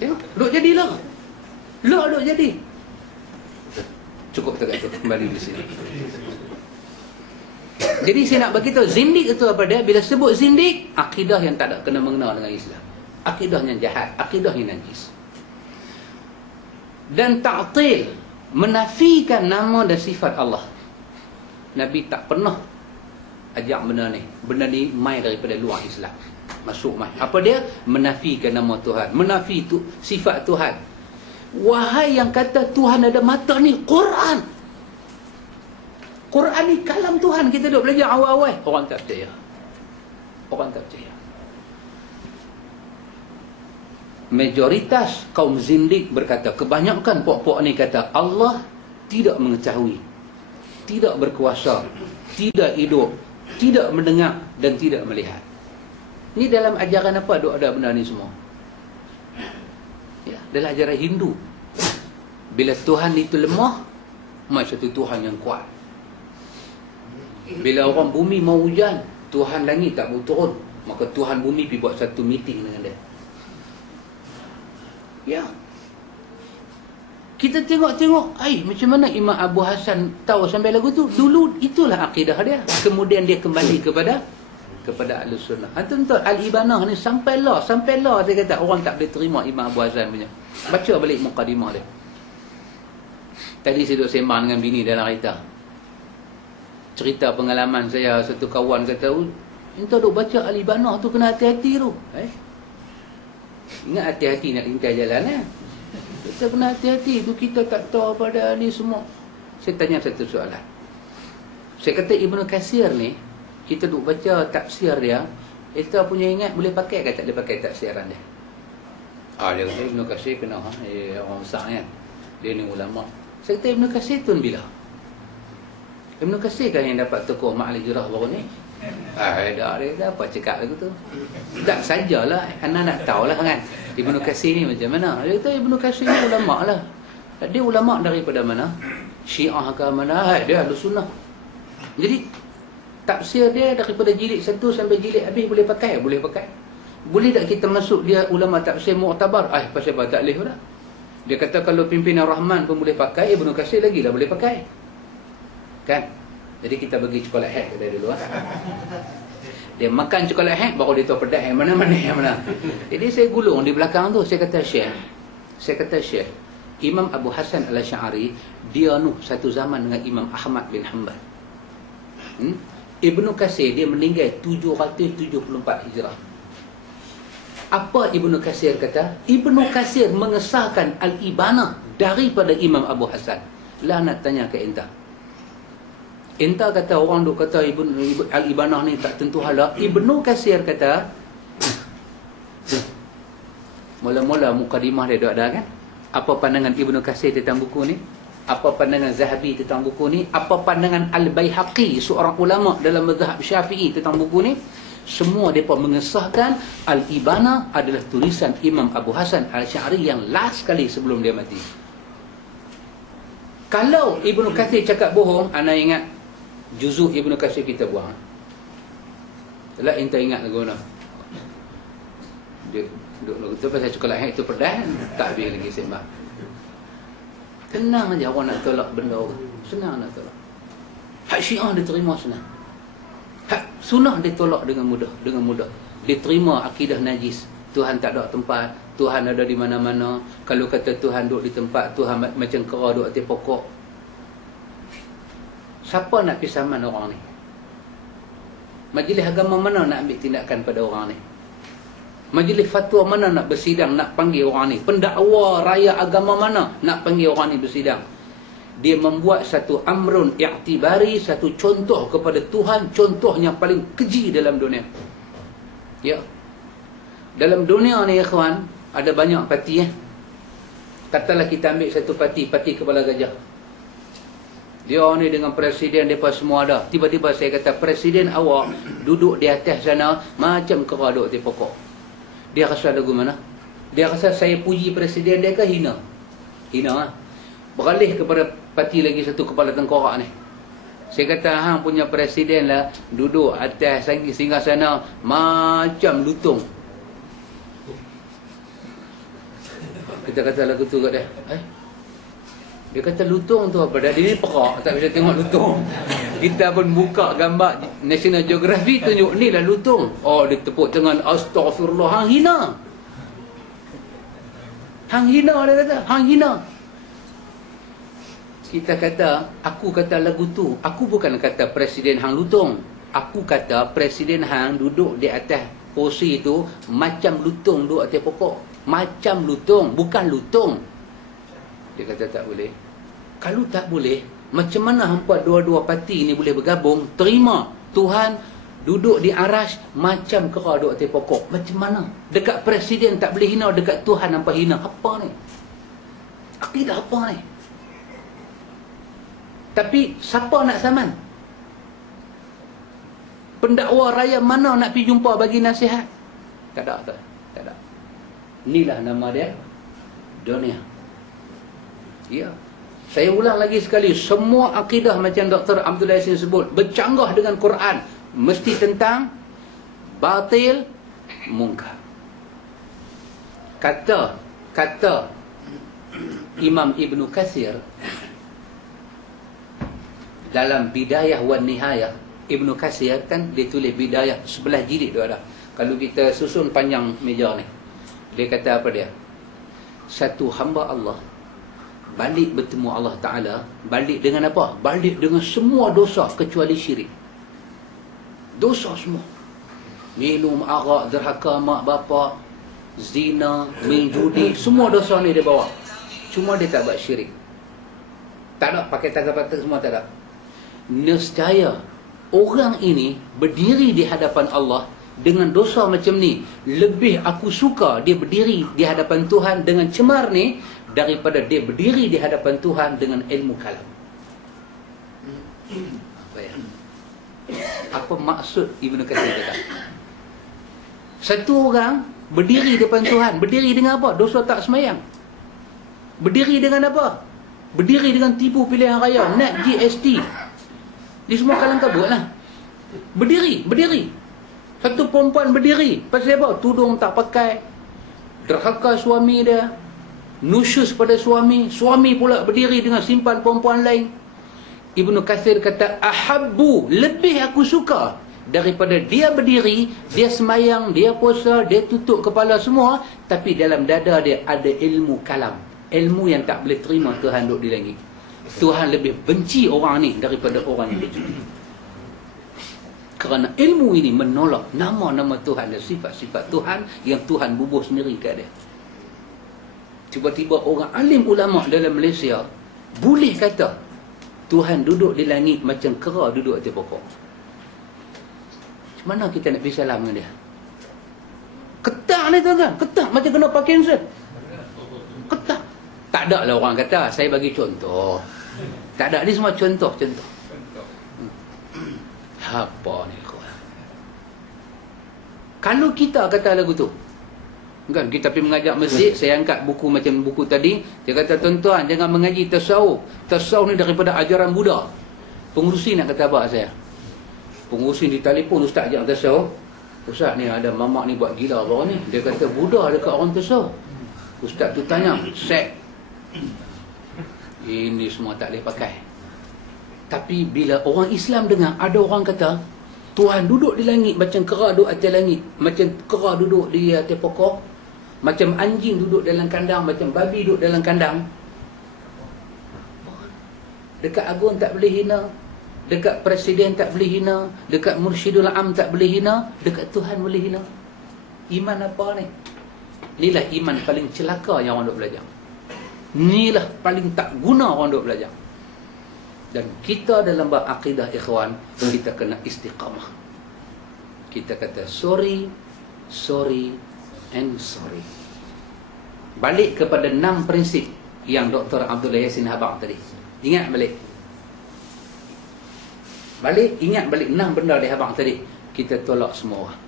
Tengok, duk jadilah. Lah duk jadi. Cukup dekat tu, kembali di sini. Jadi saya nak bagi tahu zindik itu apa dia? Bila sebut zindik, akidah yang tak ada kena mengena dengan Islam. Akidah yang jahat, akidah yang najis. Dan ta'til, menafikan nama dan sifat Allah. Nabi tak pernah ajak benda ni. Benda ni mai daripada luar Islam. Masuk mai. Apa dia? Menafikan nama Tuhan, menafi tu sifat Tuhan. Wahai yang kata Tuhan ada mata ni, Quran ni kalam Tuhan. Kita duk belajar awal-awal, orang tak percaya. Majoritas kaum zindik berkata, kebanyakan pok-pok ni kata Allah tidak mengetahui. tidak berkuasa, tidak hidup, tidak mendengar dan tidak melihat. Ni dalam ajaran apa duk ada benda ni semua? Ya, dalam ajaran Hindu. Bila Tuhan itu lemah, macam tu Tuhan yang kuat. Bila orang bumi mau hujan, Tuhan langit tak mau turun, maka Tuhan bumi pergi buat satu meeting dengan dia. Ya. Kita tengok-tengok, macam mana Imam Abu Hassan tahu sampai lagu tu? Dulu itulah akidah dia. Kemudian dia kembali kepada Ahlus Sunnah. Tuan-tuan, Al-Ibanah ni sampai lah dia kata orang tak boleh terima Imam Abu Hassan punya. Baca balik mukadimah dia. Tadi saya duduk sembang dengan bini dalam kereta. Cerita pengalaman saya, satu kawan kata, "Entah duk baca Al-Ibanah tu kena hati-hati tu." Ingat hati-hati nak lintas jalan kita kena hati-hati tu, kita tak tahu pada ni semua. Saya tanya satu soalan. Saya kata Ibnu Katsir ni, kita duk baca tafsir dia, kita punya ingat boleh pakai ke tak boleh pakai tafsiran dia? Dia kata Ibnu Katsir kena orang besar kan. Dia ni ulama. Saya kata Ibnu Katsir tu bila? Ibnu Katsir kan yang dapat tokoh Ma'al Hijrah baru ni. Dia dapat cakap lagu tu. Tak sajalah, anak nak tahulah kan Ibnu Katsir ni macam mana. Dia kata Ibnu Katsir ni ulama lah. Dia ulama daripada mana? Syiah ke mana? Dia Ahlus Sunnah. Jadi tafsir dia daripada jilid 1 sampai jilid habis boleh pakai? Boleh pakai. Boleh tak kita masuk dia ulama tafsir mu'tabar? Pasal apa tak boleh pula? Dia kata kalau pimpinan Rahman pun boleh pakai, Ibnu Katsir lagi lah boleh pakai. Kan? Jadi kita bagi cokolat hack dia dulu Dia makan cokolat hack baru dia tahu pedas yang mana-mana yang mana. Jadi saya gulung di belakang tu, saya kata Syekh, Imam Abu Hassan Al-Asy'ari dia satu zaman dengan Imam Ahmad bin Hanbal. Ibnu Katsir dia meninggal 774 Hijrah. Apa Ibnu Katsir kata? Ibnu Katsir mengesahkan Al-Ibanah daripada Imam Abu Hassan. Lah nak tanya ke Entah kata orang duk kata Al-Ibanah ni tak tentu halal. Ibnu Katsir kata, mula-mula mukadimah dia ada kan? Apa pandangan Ibnu Katsir tentang buku ni? Apa pandangan Zahabi tentang buku ni? Apa pandangan Al-Baihaqi, seorang ulama dalam mazhab Syafi'i tentang buku ni? Semua mereka mengesahkan Al-Ibanah adalah tulisan Imam Abu Hassan Al-Asy'ari yang last kali sebelum dia mati. Kalau Ibnu Katsir cakap bohong, anda ingat juzuk Ibnu Katsir kita buang. Lah ente ingat lagu mana? Dia duk tu pasal cokolat hack tu pedas, tak habis lagi sembang. Tenang aja orang nak tolak benda orang. Senang nak tolak. Hak Syiah diterima senang. Hak Sunnah ditolak dengan mudah. Dia terima akidah najis. Tuhan tak ada tempat, Tuhan ada di mana-mana. Kalau kata Tuhan duduk di tempat, Tuhan macam kera duduk atas pokok. Siapa nak pergi saman orang ni? Majlis agama mana nak ambil tindakan pada orang ni? Majlis fatwa mana nak bersidang, nak panggil orang ni? Pendakwa raya agama mana nak panggil orang ni bersidang? Dia membuat satu amrun i'tibari, satu contoh kepada Tuhan, contoh yang paling keji dalam dunia. Ya. Dalam dunia ni ikhwan, ada banyak parti Katalah kita ambil satu parti Kepala Gajah. Dia ni dengan presiden mereka semua ada. Tiba-tiba saya kata, presiden awak duduk di atas sana macam kera duduk di pokok. Dia rasa lagu mana? Dia rasa saya puji presiden dia ke hina? Hina lah. Beralih kepada parti lagi satu kepala tengkorak ni. Saya kata, hang punya presiden lah duduk atas singgasana macam lutung. Kita kata lagu tu kat dia. Dia kata lutung tu apa? Dia ni perak, tak bisa tengok lutung. Kita pun buka gambar National Geographic tunjuk ni lah lutung. Dia tepuk tangan, astagfirullah, hang hina. Hang hina, dia kata, hang hina. Kita kata, aku kata lagu tu, aku bukan kata presiden hang lutung. Aku kata presiden hang duduk di atas kursi tu macam lutung duduk atas pokok. Macam lutung, bukan lutung. Dia kata tak boleh. Kalau tak boleh, macam mana hampa dua-dua parti ni boleh bergabung? Terima Tuhan duduk di arash macam kera duduk atas pokok. Macam mana? Dekat presiden tak boleh hina, dekat Tuhan hampa hina. Apa ni? Akidah apa ni? Tapi siapa nak saman? Pendakwa raya mana nak pergi jumpa bagi nasihat? Tak ada, tak ada. Inilah nama dia, dunia. Ya. Saya ulang lagi sekali, semua akidah macam Dr. Abdul Yassin sebut, bercanggah dengan Quran, mesti tentang batil, mungkar. Kata Imam Ibn Kathir dalam Bidayah wan Nihayah, Ibn Kathir kan dia tulis Bidayah 11 jilid dia ada. Kalau kita susun panjang meja ni, dia kata apa dia? Satu hamba Allah balik bertemu Allah Ta'ala, balik dengan apa? Balik dengan semua dosa kecuali syirik. Dosa semua. Minum arak, derhaka mak bapak, zina, main judi, semua dosa ni dia bawa. Cuma dia tak buat syirik. Tak ada pakai taga-taga semua, tak ada. Nescaya orang ini berdiri di hadapan Allah dengan dosa macam ni, lebih aku suka dia berdiri di hadapan Tuhan dengan cemar ni daripada dia berdiri di hadapan Tuhan dengan ilmu kalam. Apa ya? Apa maksud Ibn Kathir kata? Satu orang berdiri depan Tuhan, berdiri dengan apa? Dosa tak semayang. Berdiri dengan apa? Berdiri dengan tipu pilihan raya, naik GST. Dia semua kalang kabut lah. Berdiri. Satu perempuan berdiri. Pasal apa? Tudung tak pakai. Derhaka suami dia. Nusyus pada suami. Suami pula berdiri dengan simpan perempuan lain. Ibn Kathir kata, ahabbu, lebih aku suka daripada dia berdiri, dia semayang, dia puasa, dia tutup kepala semua, tapi dalam dada dia ada ilmu kalam. Ilmu yang tak boleh terima Tuhan duduk di langit. Tuhan lebih benci orang ni daripada orang yang berjudi. Kerana ilmu ini menolak nama-nama Tuhan dan sifat-sifat Tuhan yang Tuhan bubuh sendiri ke dia. Tiba-tiba orang alim ulama dalam Malaysia boleh kata Tuhan duduk di langit macam kera duduk atas pokok. Macam mana kita nak pergi salam dengan dia? Ketak ni tuan-tuan, ketak macam kena Parkinson. Ketak. Tak ada lah orang kata, saya bagi contoh. Tak ada, ni semua contoh-contoh. Apa ni kawan? Kalau kita kata lagu tu, kan kita pergi mengajak masjid, saya angkat buku macam buku tadi, dia kata tuan-tuan jangan mengaji tasawuf. Tasawuf ni daripada ajaran Buddha. Pengurusi nak kata apa saya? Pengurusi di telefon, ustaz ajak tasawuf. Ustaz ni ada mamak ni buat gila bawah ni. Dia kata Buddha dekat orang tasawuf. Ustaz tu tanya, sek. Ini semua tak boleh pakai. Tapi bila orang Islam dengar, ada orang kata Tuhan duduk di langit macam kera duduk atas langit, macam kera duduk di atas pokok, macam anjing duduk dalam kandang, macam babi duduk dalam kandang. Dekat agung tak boleh hina, dekat presiden tak boleh hina, dekat mursyidul am tak boleh hina, dekat Tuhan boleh hina. Iman apa ni? Inilah iman paling celaka yang orang duk belajar. Inilah paling tak guna orang duk belajar. Dan kita dalam bab akidah ikhwan, kita kena istiqamah. Kita kata sorry and sorry. Balik kepada 6 prinsip yang Dr. Abdul Yassin habaq tadi. Ingat balik, ingat balik 6 benda dia habaq tadi. Kita tolak semua orang,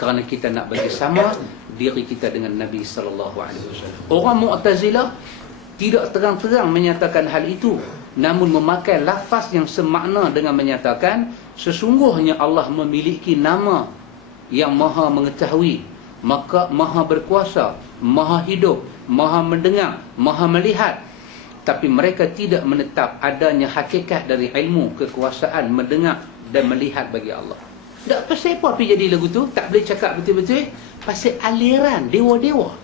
kerana kita nak bagi sama diri kita dengan Nabi SAW. Orang Mu'tazilah tidak terang-terang menyatakan hal itu, namun memakai lafaz yang semakna dengan menyatakan sesungguhnya Allah memiliki nama yang maha mengetahui, maka maha berkuasa, maha hidup, maha mendengar, maha melihat. Tapi mereka tidak menetap adanya hakikat dari ilmu, kekuasaan, mendengar dan melihat bagi Allah. Tak pasal apa pergi jadi lagu tu, tak boleh cakap betul-betul. Pasal aliran dewa-dewa,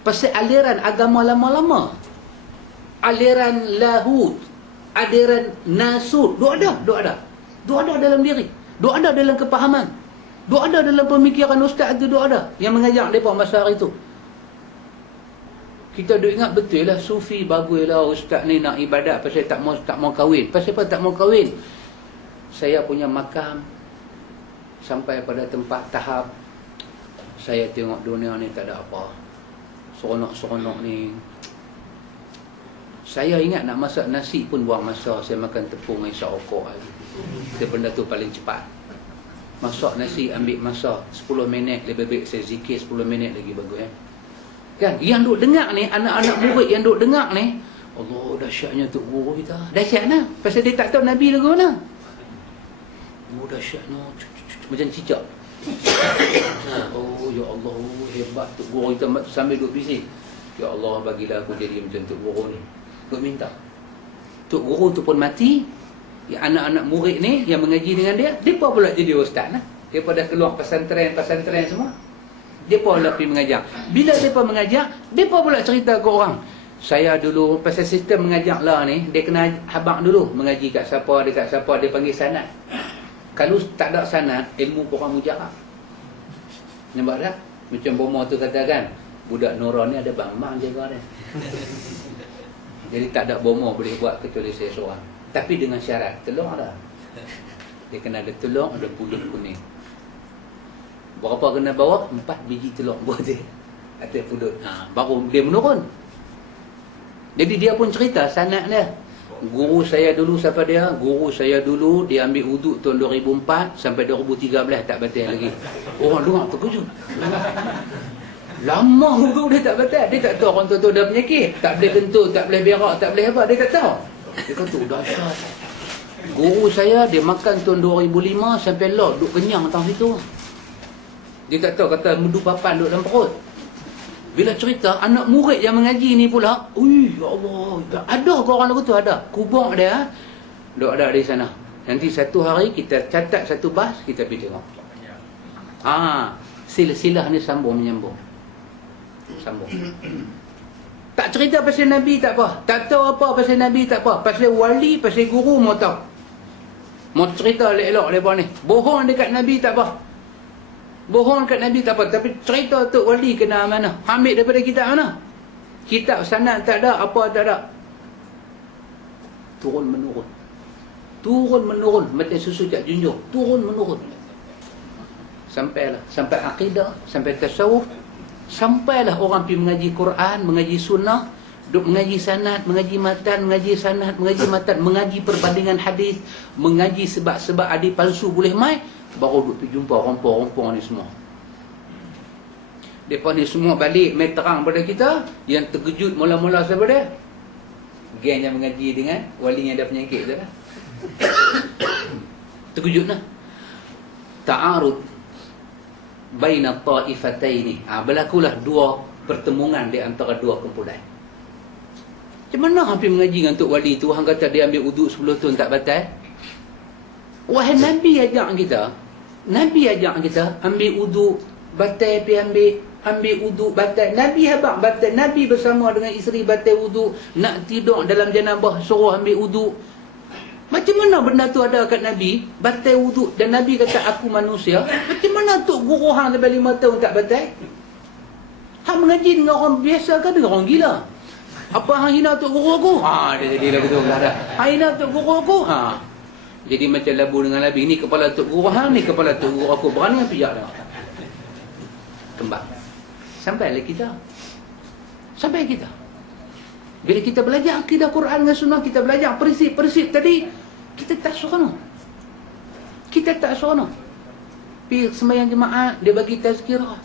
pasal aliran agama lama-lama, aliran Lahut, aliran Nasut, duk ada dalam diri, duk ada dalam kepahaman, duk ada dalam pemikiran ustaz tu, duk ada yang mengajak mereka masa hari tu. Kita duk ingat betul lah sufi baguslah ustaz ni nak ibadat pasal tak mau kahwin. Pasal apa tak mau kahwin? Saya punya makam sampai pada tempat tahap saya tengok dunia ni tak ada apa, seronok-seronok ni Saya ingat nak masak nasi pun buang masa. Saya makan tepung dengan isap rokok lagi. Itu benda tu paling cepat. Masak nasi ambil masa 10 minit. Lebih baik saya zikir 10 minit lagi bagus kan? Yang duk dengar ni, anak-anak murid yang duk dengar ni, Allah, dahsyatnya Tok Guru kita. Dahsyat lah. Pasal dia tak tahu Nabi lagu mana. Oh, dahsyatnya. Macam cicak. Oh, ya Allah, hebat Tok Guru kita sambil duk bising. Ya Allah, bagilah aku jadi macam Tok Guru ni. Duk minta. Tok Guru tu pun mati. Ya, anak-anak murid ni yang mengaji dengan dia, depa pula jadi ustaz lah. Depa dah keluar pesantren semua. Depa pula pergi mengajar. Bila depa mengajar, depa pula cerita ke orang. Saya dulu pasal sistem mengajar lah ni, dia kena habaq dulu mengaji kat siapa, dekat siapa, dia panggil sanad. Kalau tak ada sanad, ilmu korang mujarab. Nampak tak? Macam Bomo tu katakan, budak Nora ni ada bang jaga dia. Jadi tak ada Bomo boleh buat kecuali saya seorang. Tapi dengan syarat, telur ada. Dia kena ada telur, ada pulut kuning. Berapa kena bawa? 4 biji telur buat dia. Atas pulut. Baru dia menurun. Jadi dia pun cerita sanad dia. Guru saya dulu, siapa dia? Guru saya dulu, dia ambil wuduk tahun 2004 sampai 2013 tak batal lagi. Orang luar terkejut. Lama wuduk dia tak batal. Dia tak tahu orang tu ada penyakit. Tak boleh kentut, tak boleh berak, tak boleh apa. Dia tak tahu. Dia kata, dahsyat. Guru saya, dia makan tahun 2005 sampai lot, duk kenyang atas situ. Dia tak tahu, kata medu papan duk dalam perut. Bila cerita, anak murid yang mengaji ni pula, ui, ya Allah, ada ke orang lagu tu? Ada. Kubur dia, duk ada di sana. Nanti satu hari kita catat satu bas, kita pergi tengok. Silsilah ni sambung menyambung. Sambung. Tak cerita pasal Nabi tak apa. Tak tahu apa pasal Nabi tak apa. Pasal wali, pasal guru mau tahu. Mau cerita elok-elok mereka ni. Bohong dekat Nabi tak apa. Bohong kat Nabi tak apa. Tapi cerita Tok Wali kena mana? Ambil daripada kitab mana? Kitab sanad tak ada, apa tak ada. Turun menurun. Turun menurun. Macam susu Cak Junjung. Turun menurun. Sampailah. Sampai akidah. Sampai tasawuf. Sampailah orang pergi mengaji Quran, mengaji sunnah, duk mengaji sanad, mengaji matan, mengaji sanad, mengaji matan, mengaji perbandingan hadis, mengaji sebab-sebab hadis palsu boleh mai, baru duk pergi jumpa rompong-rompong ni semua. Depa ni semua balik mai terang pada kita, yang terkejut mula-mula siapa dia? Geng yang mengaji dengan wali yang ada penyakit tu lah. Terkejut lah. Ta'arud baina ta'ifataini. Berlakulah dua pertemuan di antara dua kumpulan. Macam mana hampir mengaji dengan Tok Wali tu, hang kata dia ambil wuduk 10 tahun tak batal? Wahai Nabi ajak kita. Nabi ajak kita ambil wuduk batal, pergi ambil wuduk batal. Nabi habaq batal. Nabi bersama dengan isteri batal wuduk, nak tidur dalam janabah suruh ambil wuduk. Macam mana benda tu ada kat Nabi, batal wuduk, dan Nabi kata aku manusia? Macam mana Tok Guru hang sampai 5 tahun tak batal? Hang mengaji dengan orang biasa ke dengan orang gila? Apa hang hina Tok Guru aku? Dia jadi lagu tu dah. Hang hina Tok Guru aku? Jadi macam labu dengan labi. Ni kepala Tok Guru hang, ni kepala Tok Guru aku. Berani pijak dah. Kembang. Sampailah kita. Sampai kita. Bila kita belajar akidah Quran dengan sunnah, kita belajar prinsip-prinsip tadi, kita tak seronok. Kita tak seronok. Pergi sembahyang jemaah, dia bagi tazkirah.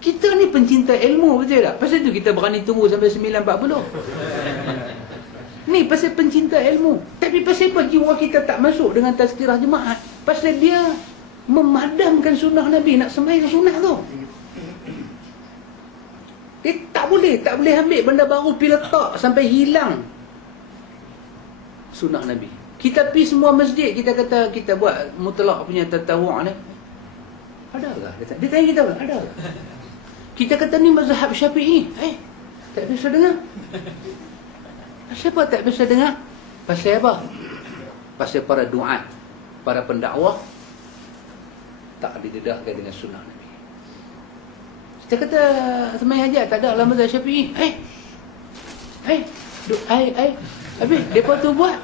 Kita ni pencinta ilmu, betul tak? Pasal tu kita berani tunggu sampai 9.40. Ni pasal pencinta ilmu. Tapi pasal apa jiwa kita tak masuk dengan tazkirah jemaah? Pasal dia memadamkan sunnah Nabi, nak sembahyang sunnah tu. Dia tak boleh ambil benda baru pergi letak sampai hilang sunnah Nabi. Kita pergi semua masjid, kita kata kita buat mutlak punya tatawuk ni. Ada ke? Dia tanya kita, ada ke? Kita kata ni mazhab Syafi'i. Tak biasa dengar. Pasal apa tak biasa dengar? Pasal apa? Pasal para duat, para pendakwah tak didedahkan dengan sunnah Nabi. Kita kata sembahyang hajat tak ada dalam mazhab Syafi'i. Habis depa tu buat.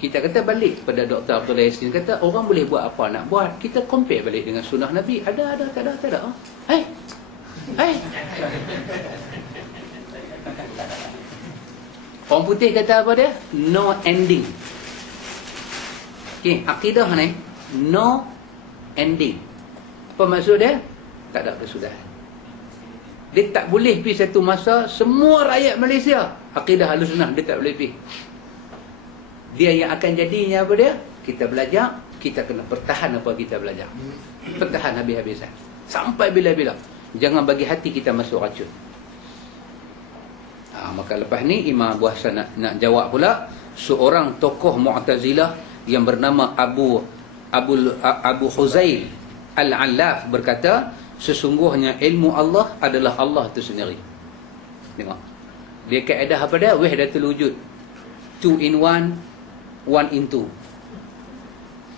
Kita kata balik pada Dr. Abdullah Yassin, kata orang boleh buat apa nak buat. Kita compare balik dengan sunnah Nabi. Ada, tak ada. Orang putih kata apa dia? No ending. Okey, akidah ni no ending. Apa maksud dia? Tak ada kesudahan. Dia tak boleh pergi satu masa semua rakyat Malaysia akidah Ahlussunnah, dia tak boleh pergi. Dia yang akan jadinya apa dia? Kita belajar, kita kena pertahan apa kita belajar. Pertahan habis-habisan. Sampai bila-bila. Jangan bagi hati kita masuk racun. Maka lepas ni Imam Abu Hasan nak jawab pula. Seorang tokoh Mu'tazilah yang bernama Abu Huzail Al-Allaf berkata, sesungguhnya ilmu Allah adalah Allah itu sendiri. Tengok. Dia kaedah apa dia? Wahdatul wujud. 2 in 1, 1 in 2.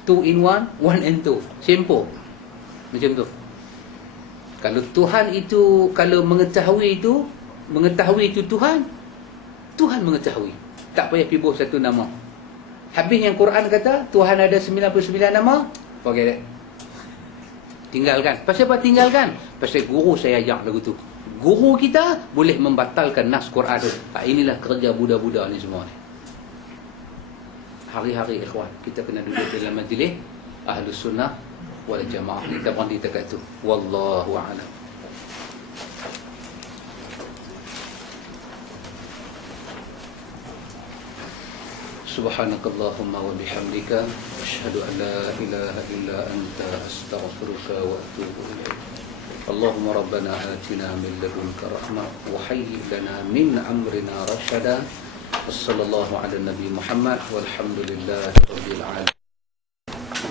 2 in 1, 1 in 2. Simple. Macam tu. Kalau Tuhan itu, kalau mengetahui itu Tuhan, Tuhan mengetahui. Tak payah pibul satu nama. Habis yang Quran kata Tuhan ada 99 nama, forget it. Tinggalkan. Pasal apa tinggalkan? Pasal guru saya ajar lagu tu. Guru kita boleh membatalkan nas Quran tu. Inilah kerja budak-budak ni semua ni. Hari-hari ikhwan, kita kena duduk dalam majlis Ahlussunnah wal Jamaah. Kita berhenti dekat tu. Wallahu a'lam. Subhanakallahumma wa bihamdika asyhadu an la ilaha illa anta astaghfiruka wa atubu ilaik. Allahumma rabbana atina min ladunka rahmah wa hayyi lana min amrina rashada. Wassallallahu ala nabi Muhammad walhamdulillahi rabbil alamin.